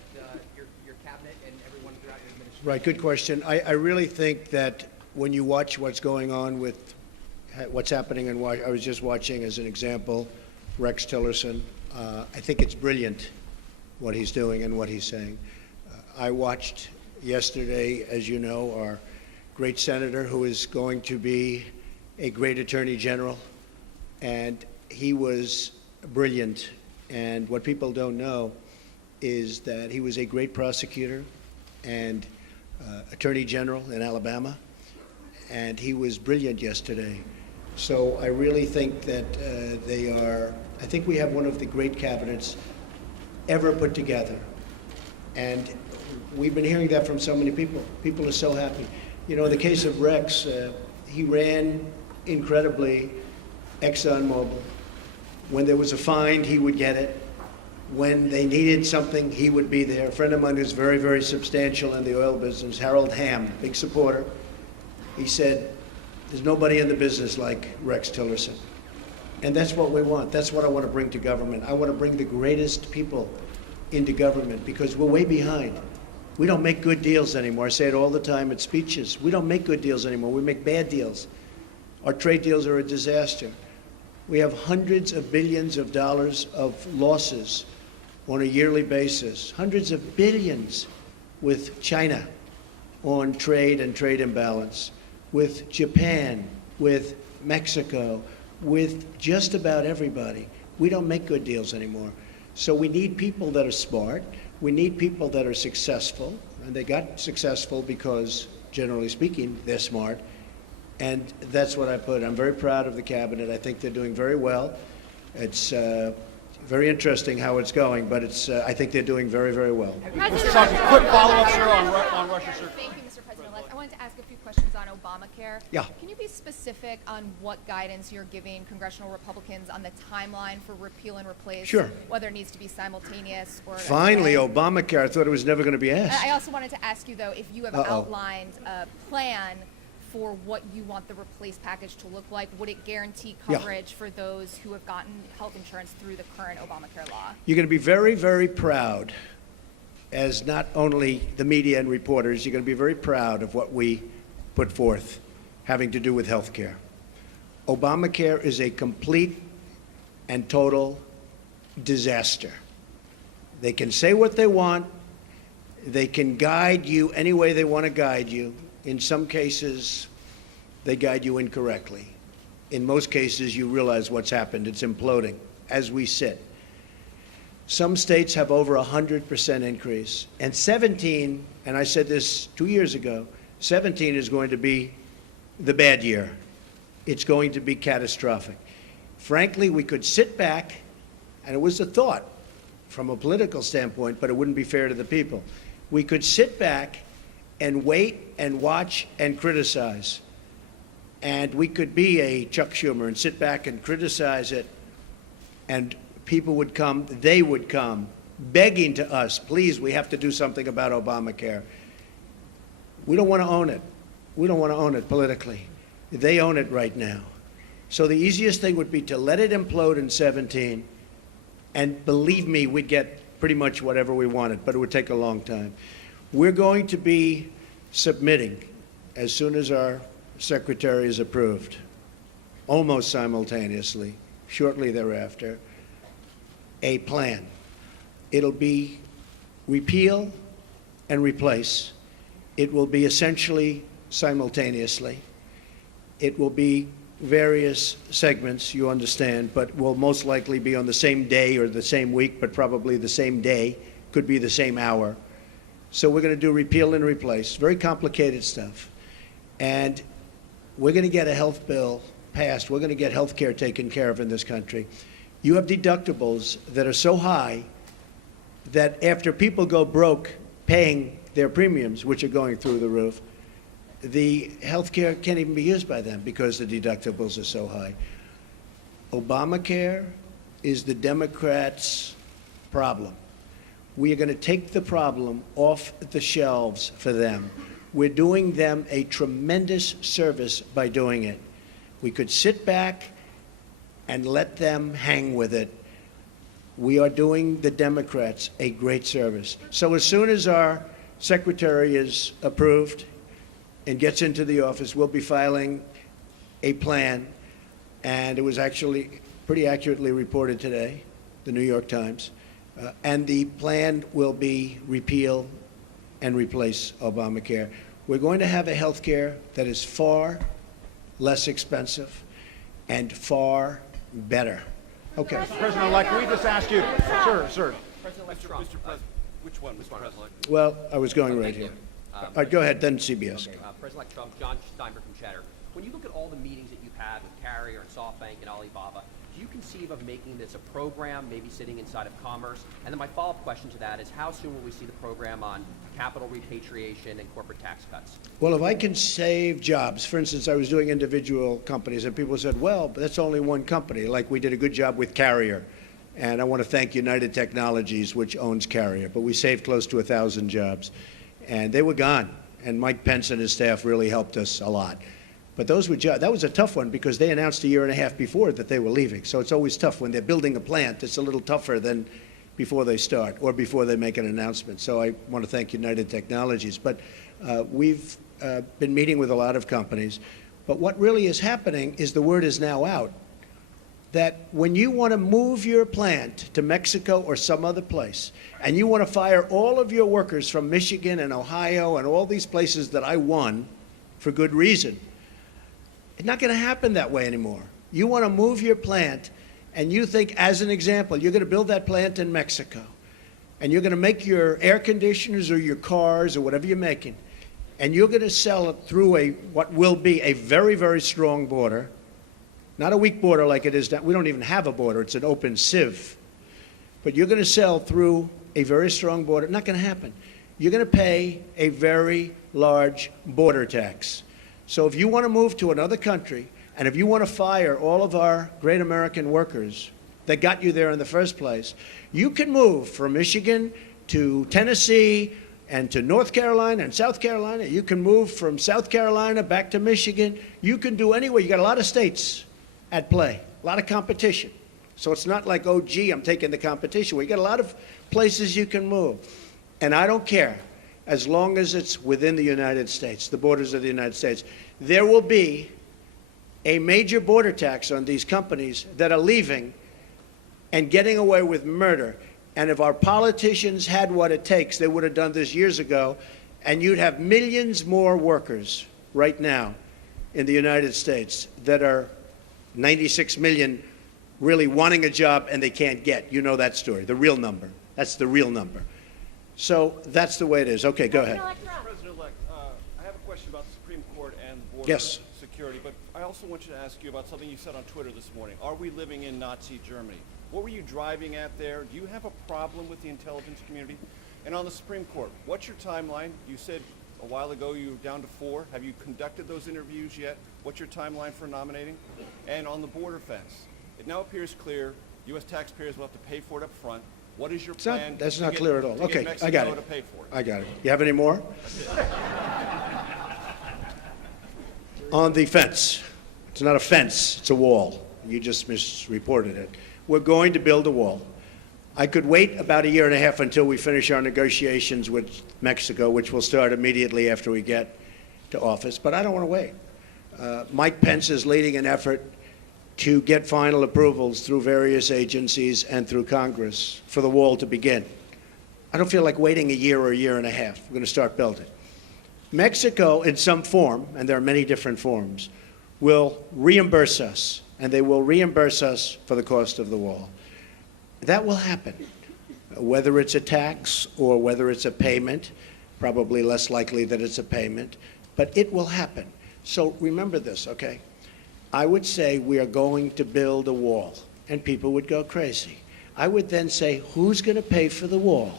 your cabinet and everyone throughout your administration... Right, good question. I really think that when you watch what's going on with what's happening, and I was just watching, as an example, Rex Tillerson. I think it's brilliant what he's doing and what he's saying. I watched yesterday, as you know, our great senator who is going to be a great attorney general, and he was brilliant. And what people don't know is that he was a great prosecutor and attorney general in Alabama, and he was brilliant yesterday. So I really think that I think we have one of the great cabinets ever put together. And we've been hearing that from so many people. People are so happy. You know, in the case of Rex, he ran incredibly ExxonMobil. When there was a find, he would get it. When they needed something, he would be there. A friend of mine who's very, very substantial in the oil business, Harold Hamm, big supporter, he said, there's nobody in the business like Rex Tillerson. And that's what we want. That's what I want to bring to government. I want to bring the greatest people into government because we're way behind. We don't make good deals anymore. I say it all the time at speeches. We don't make good deals anymore. We make bad deals. Our trade deals are a disaster. We have hundreds of billions of dollars of losses on a yearly basis, hundreds of billions with China on trade and trade imbalance, with Japan, with Mexico, with just about everybody. We don't make good deals anymore. So we need people that are smart. We need people that are successful. And they got successful because, generally speaking, they're smart. And that's what I put. I'm very proud of the cabinet. I think they're doing very well. It's very interesting how it's going, but I think they're doing very, very well. Mr. Sanchez, quick follow-up, sir, on Russia, sir. Thank you, Mr. President-elect. I wanted to ask a few questions on Obamacare. Yeah. Can you be specific on what guidance you're giving congressional Republicans on the timeline for repeal and replace? Sure. Whether it needs to be simultaneous or... Finally, Obamacare. I thought it was never going to be asked. I also wanted to ask you, though, if you have outlined a plan for what you want the replace package to look like. Would it guarantee coverage for those who have gotten health insurance through the current Obamacare law? You're going to be very, very proud, as not only the media and reporters, you're going to be very proud of what we put forth having to do with health care. Obamacare is a complete and total disaster. They can say what they want. They can guide you any way they want to guide you. In some cases, they guide you incorrectly. In most cases, you realize what's happened. It's imploding as we sit. Some states have over 100% increase. And 17, and I said this 2 years ago, 17 is going to be the bad year. It's going to be catastrophic. Frankly, we could sit back, and it was a thought from a political standpoint, but it wouldn't be fair to the people. We could sit back and wait and watch and criticize. And we could be a Chuck Schumer and sit back and criticize it, and people would come, they would come, begging to us, please, we have to do something about Obamacare. We don't want to own it. We don't want to own it politically. They own it right now. So the easiest thing would be to let it implode in 17, and believe me, we'd get pretty much whatever we wanted, but it would take a long time. We're going to be submitting, as soon as our secretary is approved, almost simultaneously, shortly thereafter, a plan. It'll be repeal and replace. It will be essentially simultaneously. It will be various segments, you understand, but will most likely be on the same day or the same week, but probably the same day, could be the same hour. So we're going to do repeal and replace, very complicated stuff. And we're going to get a health bill passed. We're going to get health care taken care of in this country. You have deductibles that are so high that after people go broke paying their premiums, which are going through the roof, the health care can't even be used by them because the deductibles are so high. Obamacare is the Democrats' problem. We are going to take the problem off the shelves for them. We're doing them a tremendous service by doing it. We could sit back and let them hang with it. We are doing the Democrats a great service. So as soon as our secretary is approved and gets into the office, we'll be filing a plan. And it was actually pretty accurately reported today, the New York Times. And the plan will be repeal and replace Obamacare. We're going to have a health care that is far less expensive and far better. Okay. President-elect, can we just ask you, sir. President-elect Trump. Which one, Mr. President? Well, I was going right here. All right, go ahead, then CBS. Okay, President-elect Trump, John Steinberg from Cheddar. When you look at all the meetings that you've had with Carrier and SoftBank and Alibaba, do you conceive of making this a program, maybe sitting inside of Commerce? And then my follow-up question to that is, how soon will we see the program on capital repatriation and corporate tax cuts? Well, if I can save jobs, for instance, I was doing individual companies, and people said, well, but that's only one company. Like we did a good job with Carrier. And I want to thank United Technologies, which owns Carrier. But we saved close to 1,000 jobs. And they were gone. And Mike Pence and his staff really helped us a lot. But those were that was a tough one because they announced a year and a half before that they were leaving. So it's always tough. When they're building a plant, it's a little tougher than before they start or before they make an announcement. So I want to thank United Technologies. But we've been meeting with a lot of companies. But what really is happening is the word is now out that when you want to move your plant to Mexico or some other place, and you want to fire all of your workers from Michigan and Ohio and all these places that I won for good reason, it's not going to happen that way anymore. You want to move your plant, and you think, as an example, you're going to build that plant in Mexico, and you're going to make your air conditioners or your cars or whatever you're making and you're going to sell it through what will be a very, very strong border, not a weak border like it is now. We don't even have a border. It's an open sieve. But you're going to sell through a very strong border. Not going to happen. You're going to pay a very large border tax. So if you want to move to another country, and if you want to fire all of our great American workers that got you there in the first place, you can move from Michigan to Tennessee and to North Carolina and South Carolina. You can move from South Carolina back to Michigan. You can do anywhere. You got a lot of states at play, a lot of competition. So it's not like, oh, gee, I'm taking the competition. We got a lot of places you can move. And I don't care, as long as it's within the United States, the borders of the United States. There will be a major border tax on these companies that are leaving and getting away with murder. And if our politicians had what it takes, they would have done this years ago, and you'd have millions more workers right now in the United States that are 96 million really wanting a job and they can't get. You know that story, the real number. That's the real number. So that's the way it is. Okay, go ahead. President-elect, I have a question about the Supreme Court and the border Yes. security, but I also want you to ask you about something you said on Twitter this morning. Are we living in Nazi Germany? What were you driving at there? Do you have a problem with the intelligence community? And on the Supreme Court, what's your timeline? You said a while ago you were down to 4. Have you conducted those interviews yet? What's your timeline for nominating? And on the border fence, it now appears clear U.S. taxpayers will have to pay for it up front. What is your plan? That's not clear at all. To Okay, get Mexico I got it. to pay for it? I got it. You have any more? On the fence. It's not a fence, it's a wall. You just misreported it. We're going to build a wall. I could wait about a year and a half until we finish our negotiations with Mexico, which will start immediately after we get to office, but I don't want to wait. Mike Pence is leading an effort to get final approvals through various agencies and through Congress for the wall to begin. I don't feel like waiting a year or a year and a half. We're going to start building. Mexico, in some form, and there are many different forms, will reimburse us, and they will reimburse us for the cost of the wall. That will happen, whether it's a tax or whether it's a payment, probably less likely that it's a payment, but it will happen. So remember this, okay? I would say we are going to build a wall, and people would go crazy. I would then say, who's going to pay for the wall?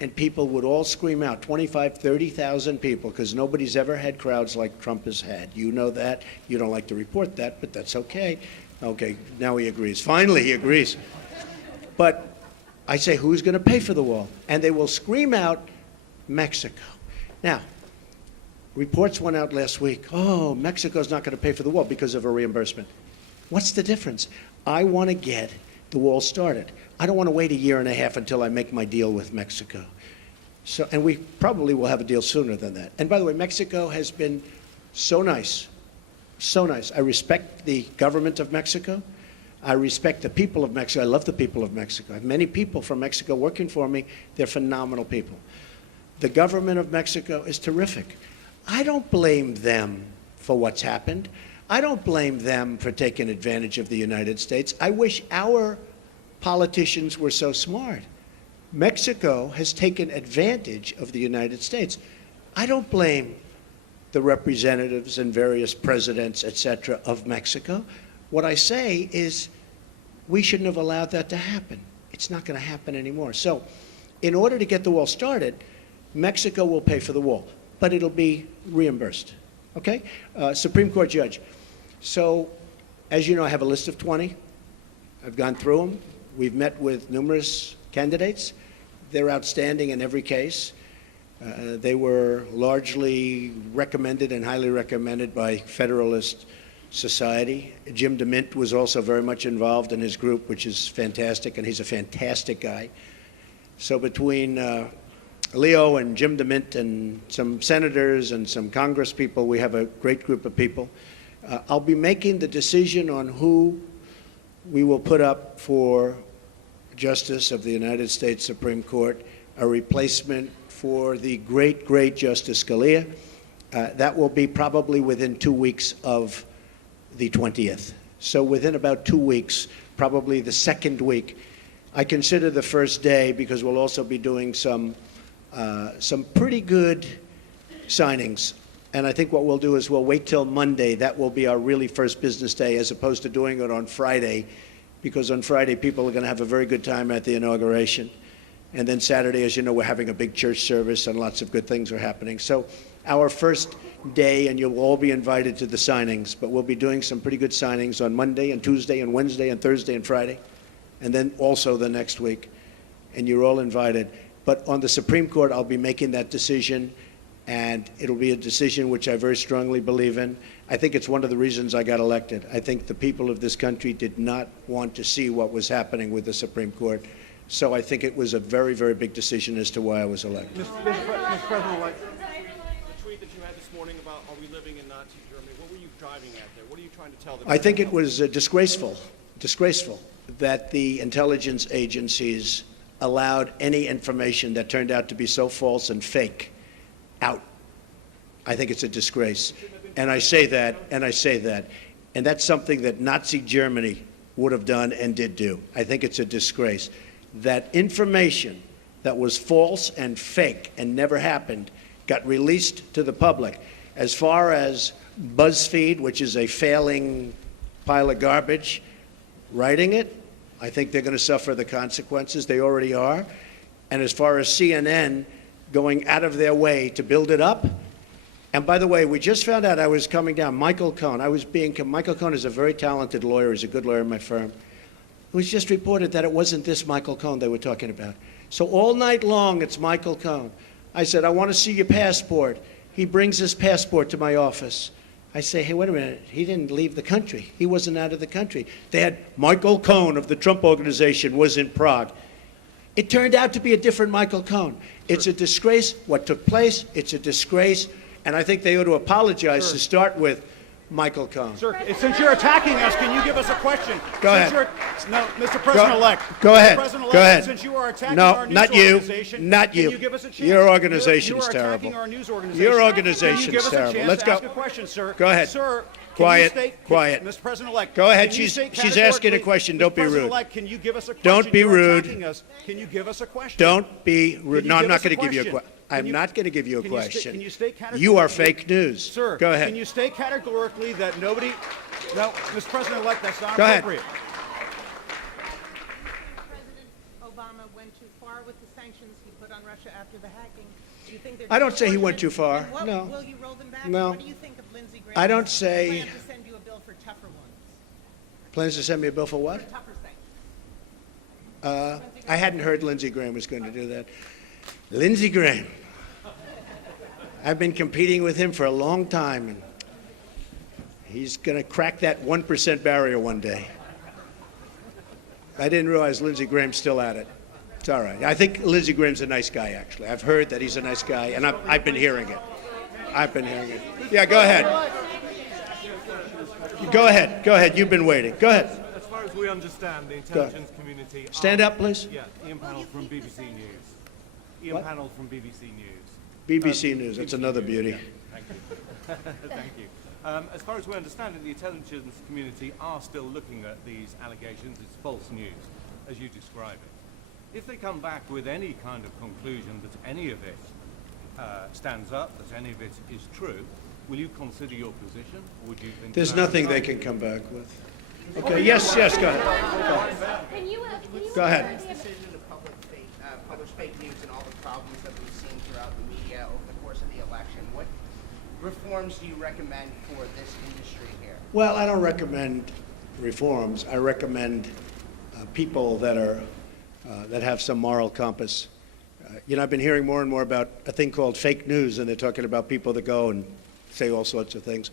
And people would all scream out, 25, 30,000 people, because nobody's ever had crowds like Trump has had. You know that. You don't like to report that, but that's okay. Okay, now he agrees. Finally, he agrees. But I say, who's going to pay for the wall? And they will scream out, Mexico. Now, reports went out last week, oh, Mexico's not going to pay for the wall because of a reimbursement. What's the difference? I want to get the wall started. I don't want to wait a year and a half until I make my deal with Mexico. So, and we probably will have a deal sooner than that. And by the way, Mexico has been so nice, so nice. I respect the government of Mexico. I respect the people of Mexico. I love the people of Mexico. I have many people from Mexico working for me. They're phenomenal people. The government of Mexico is terrific. I don't blame them for what's happened. I don't blame them for taking advantage of the United States. I wish our politicians were so smart. Mexico has taken advantage of the United States. I don't blame the representatives and various presidents, etc., of Mexico. What I say is we shouldn't have allowed that to happen. It's not going to happen anymore. So in order to get the wall started, Mexico will pay for the wall, but it'll be reimbursed. Okay? Supreme Court judge. So as you know, I have a list of 20. I've gone through them. We've met with numerous candidates. They're outstanding in every case. They were largely recommended and highly recommended by Federalist Society. Jim DeMint was also very much involved in his group, which is fantastic, and he's a fantastic guy. So between Leo and Jim DeMint and some senators and some Congress people, we have a great group of people. I'll be making the decision on who we will put up for Justice of the United States Supreme Court, a replacement for the great, great Justice Scalia. That will be probably within 2 weeks of the 20th. So within about 2 weeks, probably the second week. I consider the first day because we'll also be doing some pretty good signings. And I think what we'll do is we'll wait till Monday. That will be our really first business day, as opposed to doing it on Friday, because on Friday people are going to have a very good time at the inauguration. And then Saturday, as you know, we're having a big church service and lots of good things are happening. So our first day, and you'll all be invited to the signings, but we'll be doing some pretty good signings on Monday and Tuesday and Wednesday and Thursday and Friday, and then also the next week. And you're all invited. But on the Supreme Court, I'll be making that decision, and it'll be a decision which I very strongly believe in. I think it's one of the reasons I got elected. I think the people of this country did not want to see what was happening with the Supreme Court. So I think it was a very, very big decision as to why I was elected. Mr. President-elect, the tweet that you had this morning about are we living in Nazi Germany, what were you driving at there? What are you trying to tell them? I think it was disgraceful that the intelligence agencies allowed any information that turned out to be so false and fake out. I think it's a disgrace. And I say that, and that's something that Nazi Germany would have done and did do. I think it's a disgrace. That information that was false and fake and never happened got released to the public. As far as BuzzFeed, which is a failing pile of garbage, writing it, I think they're going to suffer the consequences. They already are. And as far as CNN going out of their way to build it up, and by the way, we just found out I was coming down. Michael Cohen, Michael Cohen is a very talented lawyer. He's a good lawyer in my firm. It was just reported that it wasn't this Michael Cohen they were talking about. So all night long, it's Michael Cohen. I said, I want to see your passport. He brings his passport to my office. I say, hey, wait a minute. He didn't leave the country. He wasn't out of the country. They had Michael Cohen of the Trump Organization was in Prague. It turned out to be a different Michael Cohen. It's a disgrace what took place. It's a disgrace. And I think they ought to apologize to start with Michael Cohen. Sir, since you're attacking us, can you give us a question? Go ahead. No, Mr. President-elect. Go ahead. Go ahead. Since you are attacking no, our news not you. organization, Not you. Can you give us a chance? Your organization's you are terrible. Our news organization. Your organization's can you give us terrible. A chance Let's to go. Ask a question, sir. Go ahead. Sir, Quiet. Quiet. Mr. President-elect. Go ahead. She's asking a question. Don't be rude. Can you give us a question? Don't be You're rude. attacking us. Can you give us a question? Don't be rude. No, I'm not going to give you a question. question. I'm not going to give you a question. Can you state categorically? You are fake news. Sir, go ahead. Can you state categorically that nobody... No, Mr. President-elect, that's not go appropriate. Ahead. President Obama went too far with the sanctions he put on Russia after the hacking. Do you think I don't say he went too far. No. Will you roll them back? No. What do you think of Lindsey Graham's I don't say... plan to send you a bill for tougher ones? Plans to send me a bill for what? For tougher sanctions. I hadn't heard Lindsey Graham was going to do that. Lindsey Graham. I've been competing with him for a long time, and he's going to crack that 1% barrier one day. I didn't realize Lindsey Graham's still at it. It's all right. I think Lindsey Graham's a nice guy, actually. I've heard that he's a nice guy, and I've been hearing it. I've been hearing it. Yeah, go ahead. Go ahead. Go ahead. You've been waiting. Go ahead. As far as we understand, the intelligence community... Stand up, please. Yeah, Ian Pannell from BBC News. Ian Pannell from BBC News. BBC News, that's another beauty. Thank you. Thank you. As far as we understand it, the intelligence community are still looking at these allegations. It's false news, as you describe it. If they come back with any kind of conclusion that any of it stands up, that any of it is true, will you consider your position? Or would you think There's nothing they can come back with. Okay, yes, go ahead. Go ahead. Decision to publish fake news and all the problems that we've seen throughout the media over the course of the election. What reforms do you recommend for this industry here? Well, I don't recommend reforms. I recommend people that are that have some moral compass. I've been hearing more and more about a thing called fake news, and they're talking about people that go and say all sorts of things.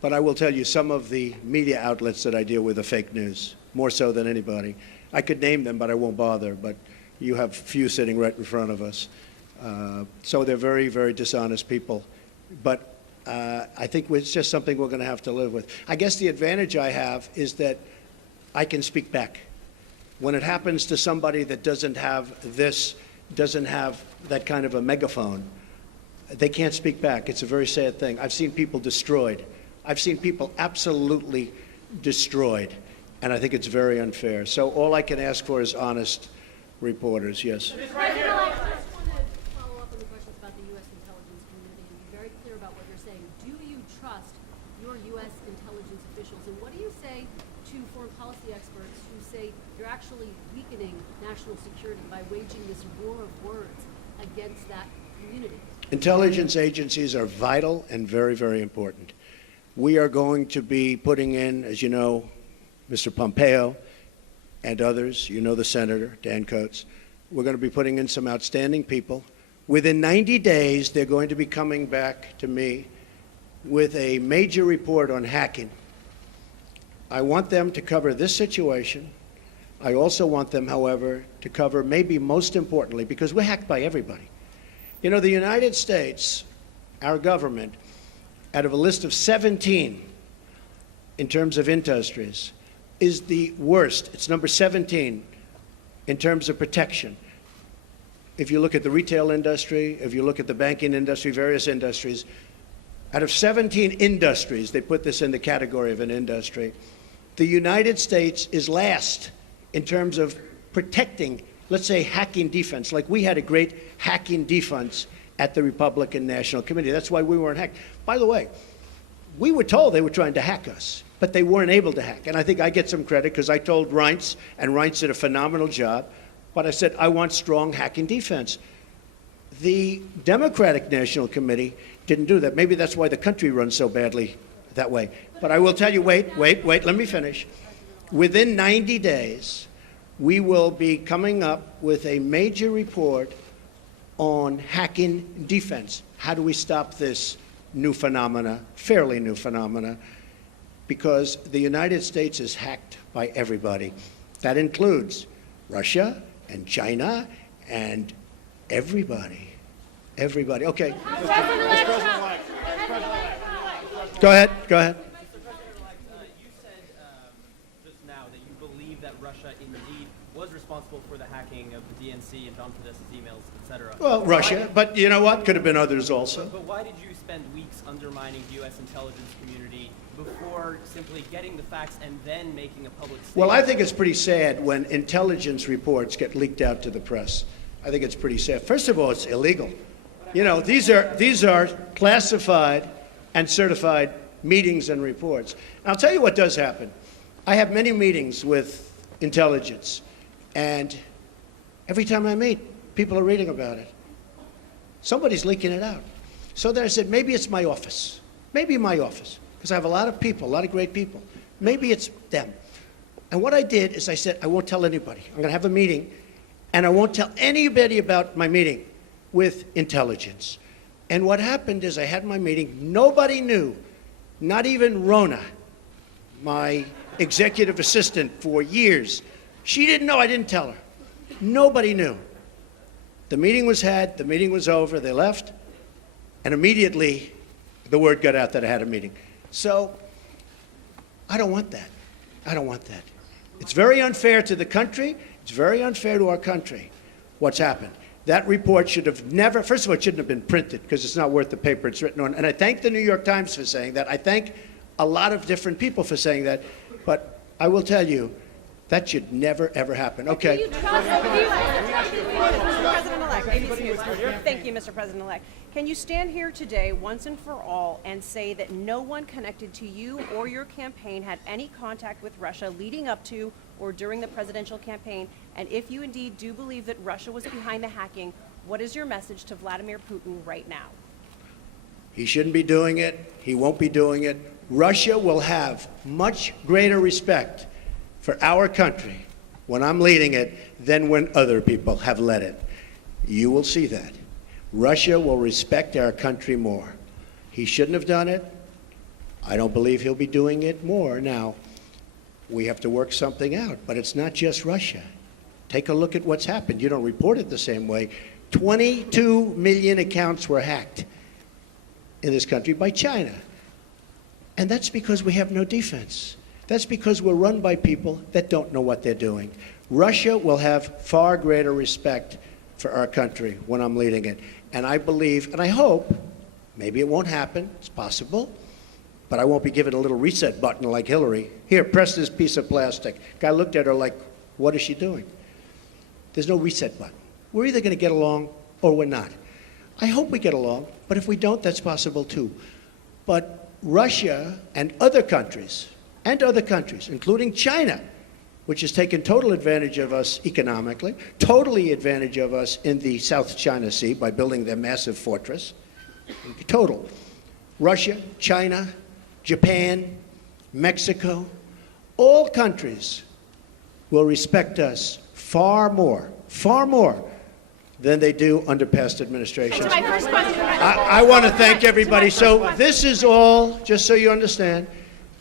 But I will tell you, some of the media outlets that I deal with are fake news, more so than anybody. I could name them, but I won't bother. But you have a few sitting right in front of us. So they're very, very dishonest people. But I think it's just something we're going to have to live with. I guess the advantage I have is that I can speak back. When it happens to somebody that doesn't have that kind of a megaphone, they can't speak back. It's a very sad thing. I've seen people destroyed. I've seen people absolutely destroyed. And I think it's very unfair. So all I can ask for is honest reporters. Yes? President, I just want to follow up on the questions about the U.S. intelligence community and be very clear about what you're saying. Do you trust your U.S. intelligence officials? And what do you say to foreign policy experts who say you're actually weakening national security by waging this war of words against that community? Intelligence agencies are vital and very, very important. We are going to be putting in, as you know, Mr. Pompeo and others, you know the Senator, Dan Coats, we're going to be putting in some outstanding people. Within 90 days, they're going to be coming back to me with a major report on hacking. I want them to cover this situation. I also want them, however, to cover maybe most importantly, because we're hacked by everybody. You know, the United States, our government, out of a list of 17 in terms of industries, is the worst. It's number 17 in terms of protection. If you look at the retail industry, if you look at the banking industry, various industries, out of 17 industries, they put this in the category of an industry, the United States is last in terms of protecting, let's say, hacking defense. Like we had a great hacking defense at the Republican National Committee. That's why we weren't hacked. By the way, we were told they were trying to hack us, but they weren't able to hack. And I think I get some credit because I told Reince, and Reince did a phenomenal job, but I said, I want strong hacking defense. The Democratic National Committee didn't do that. Maybe that's why the country runs so badly that way. But I will tell you, wait, let me finish. Within 90 days, we will be coming up with a major report on hacking defense. How do we stop this new phenomena, fairly new phenomena? Because the United States is hacked by everybody. That includes Russia and China and everybody. Everybody. Okay. Go ahead. You said just now that you believe that Russia indeed was responsible for the hacking of the DNC and John Podesta's emails, etc. Well, Russia, but you know what? Could have been others also. But why did you spend weeks undermining the U.S. intelligence community before simply getting the facts and then making a public statement? Well, I think it's pretty sad when intelligence reports get leaked out to the press. I think it's pretty sad. First of all, it's illegal. You know, these are classified and certified meetings and reports. And I'll tell you what does happen. I have many meetings with intelligence, and every time I meet, people are reading about it. Somebody's leaking it out. So then I said, maybe it's my office. Maybe my office, because I have a lot of people, a lot of great people. Maybe it's them. And what I did is I said, I won't tell anybody. I'm going to have a meeting, and I won't tell anybody about my meeting with intelligence. And what happened is I had my meeting. Nobody knew, not even Rona, my executive assistant for years. She didn't know. I didn't tell her. Nobody knew. The meeting was had. The meeting was over. They left. And immediately, the word got out that I had a meeting. So I don't want that. I don't want that. It's very unfair to the country. It's very unfair to our country what's happened. That report should have never, first of all, it shouldn't have been printed because it's not worth the paper it's written on. And I thank the New York Times for saying that. I thank a lot of different people for saying that. But I will tell you, that should never, ever happen. Okay. President-elect, ABC News. Thank you, Mr. President-elect. Can you stand here today, once and for all, and say that no one connected to you or your campaign had any contact with Russia leading up to or during the presidential campaign? And if you indeed do believe that Russia was behind the hacking, what is your message to Vladimir Putin right now? He shouldn't be doing it. He won't be doing it. Russia will have much greater respect for our country when I'm leading it than when other people have led it. You will see that. Russia will respect our country more. He shouldn't have done it. I don't believe he'll be doing it more. Now, we have to work something out, but it's not just Russia. Take a look at what's happened. You don't report it the same way. 22 million accounts were hacked in this country by China. And that's because we have no defense. That's because we're run by people that don't know what they're doing. Russia will have far greater respect for our country when I'm leading it. And I believe, and I hope, maybe it won't happen, it's possible, but I won't be given a little reset button like Hillary. Here, press this piece of plastic. Guy looked at her like, what is she doing? There's no reset button. We're either going to get along or we're not. I hope we get along, but if we don't, that's possible too. But Russia and other countries, including China, which has taken total advantage of us economically, totally advantage of us in the South China Sea by building their massive fortress, total. Russia, China, Japan, Mexico, all countries will respect us far more than they do under past administrations. My first question. I want to thank everybody. So this is all, just so you understand,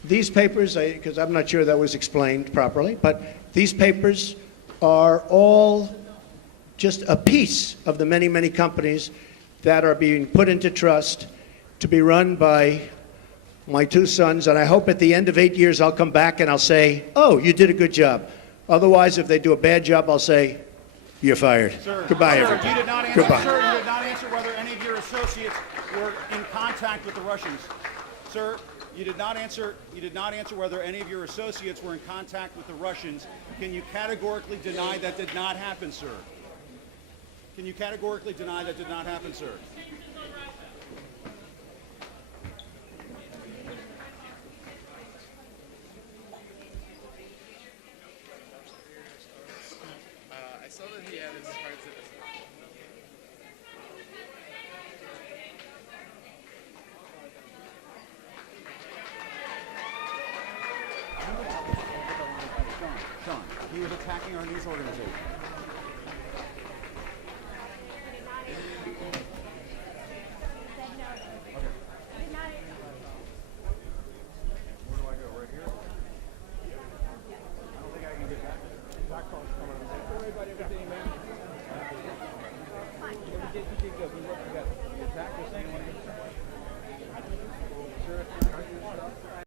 these papers, because I'm not sure that was explained properly, but these papers are all just a piece of the many, many companies that are being put into trust to be run by my two sons. And I hope at the end of 8 years I'll come back and I'll say, oh, you did a good job. Otherwise, if they do a bad job, I'll say, you're fired. Sir, Goodbye, sir, everybody. you did not answer, Goodbye. Sir, you did not answer whether any of your associates were in contact with the Russians. Sir, you did not answer whether any of your associates were in contact with the Russians. Can you categorically deny that did not happen, sir? Can you categorically deny that did not happen, sir? I saw that he had his cards in his John, he was attacking our news organization.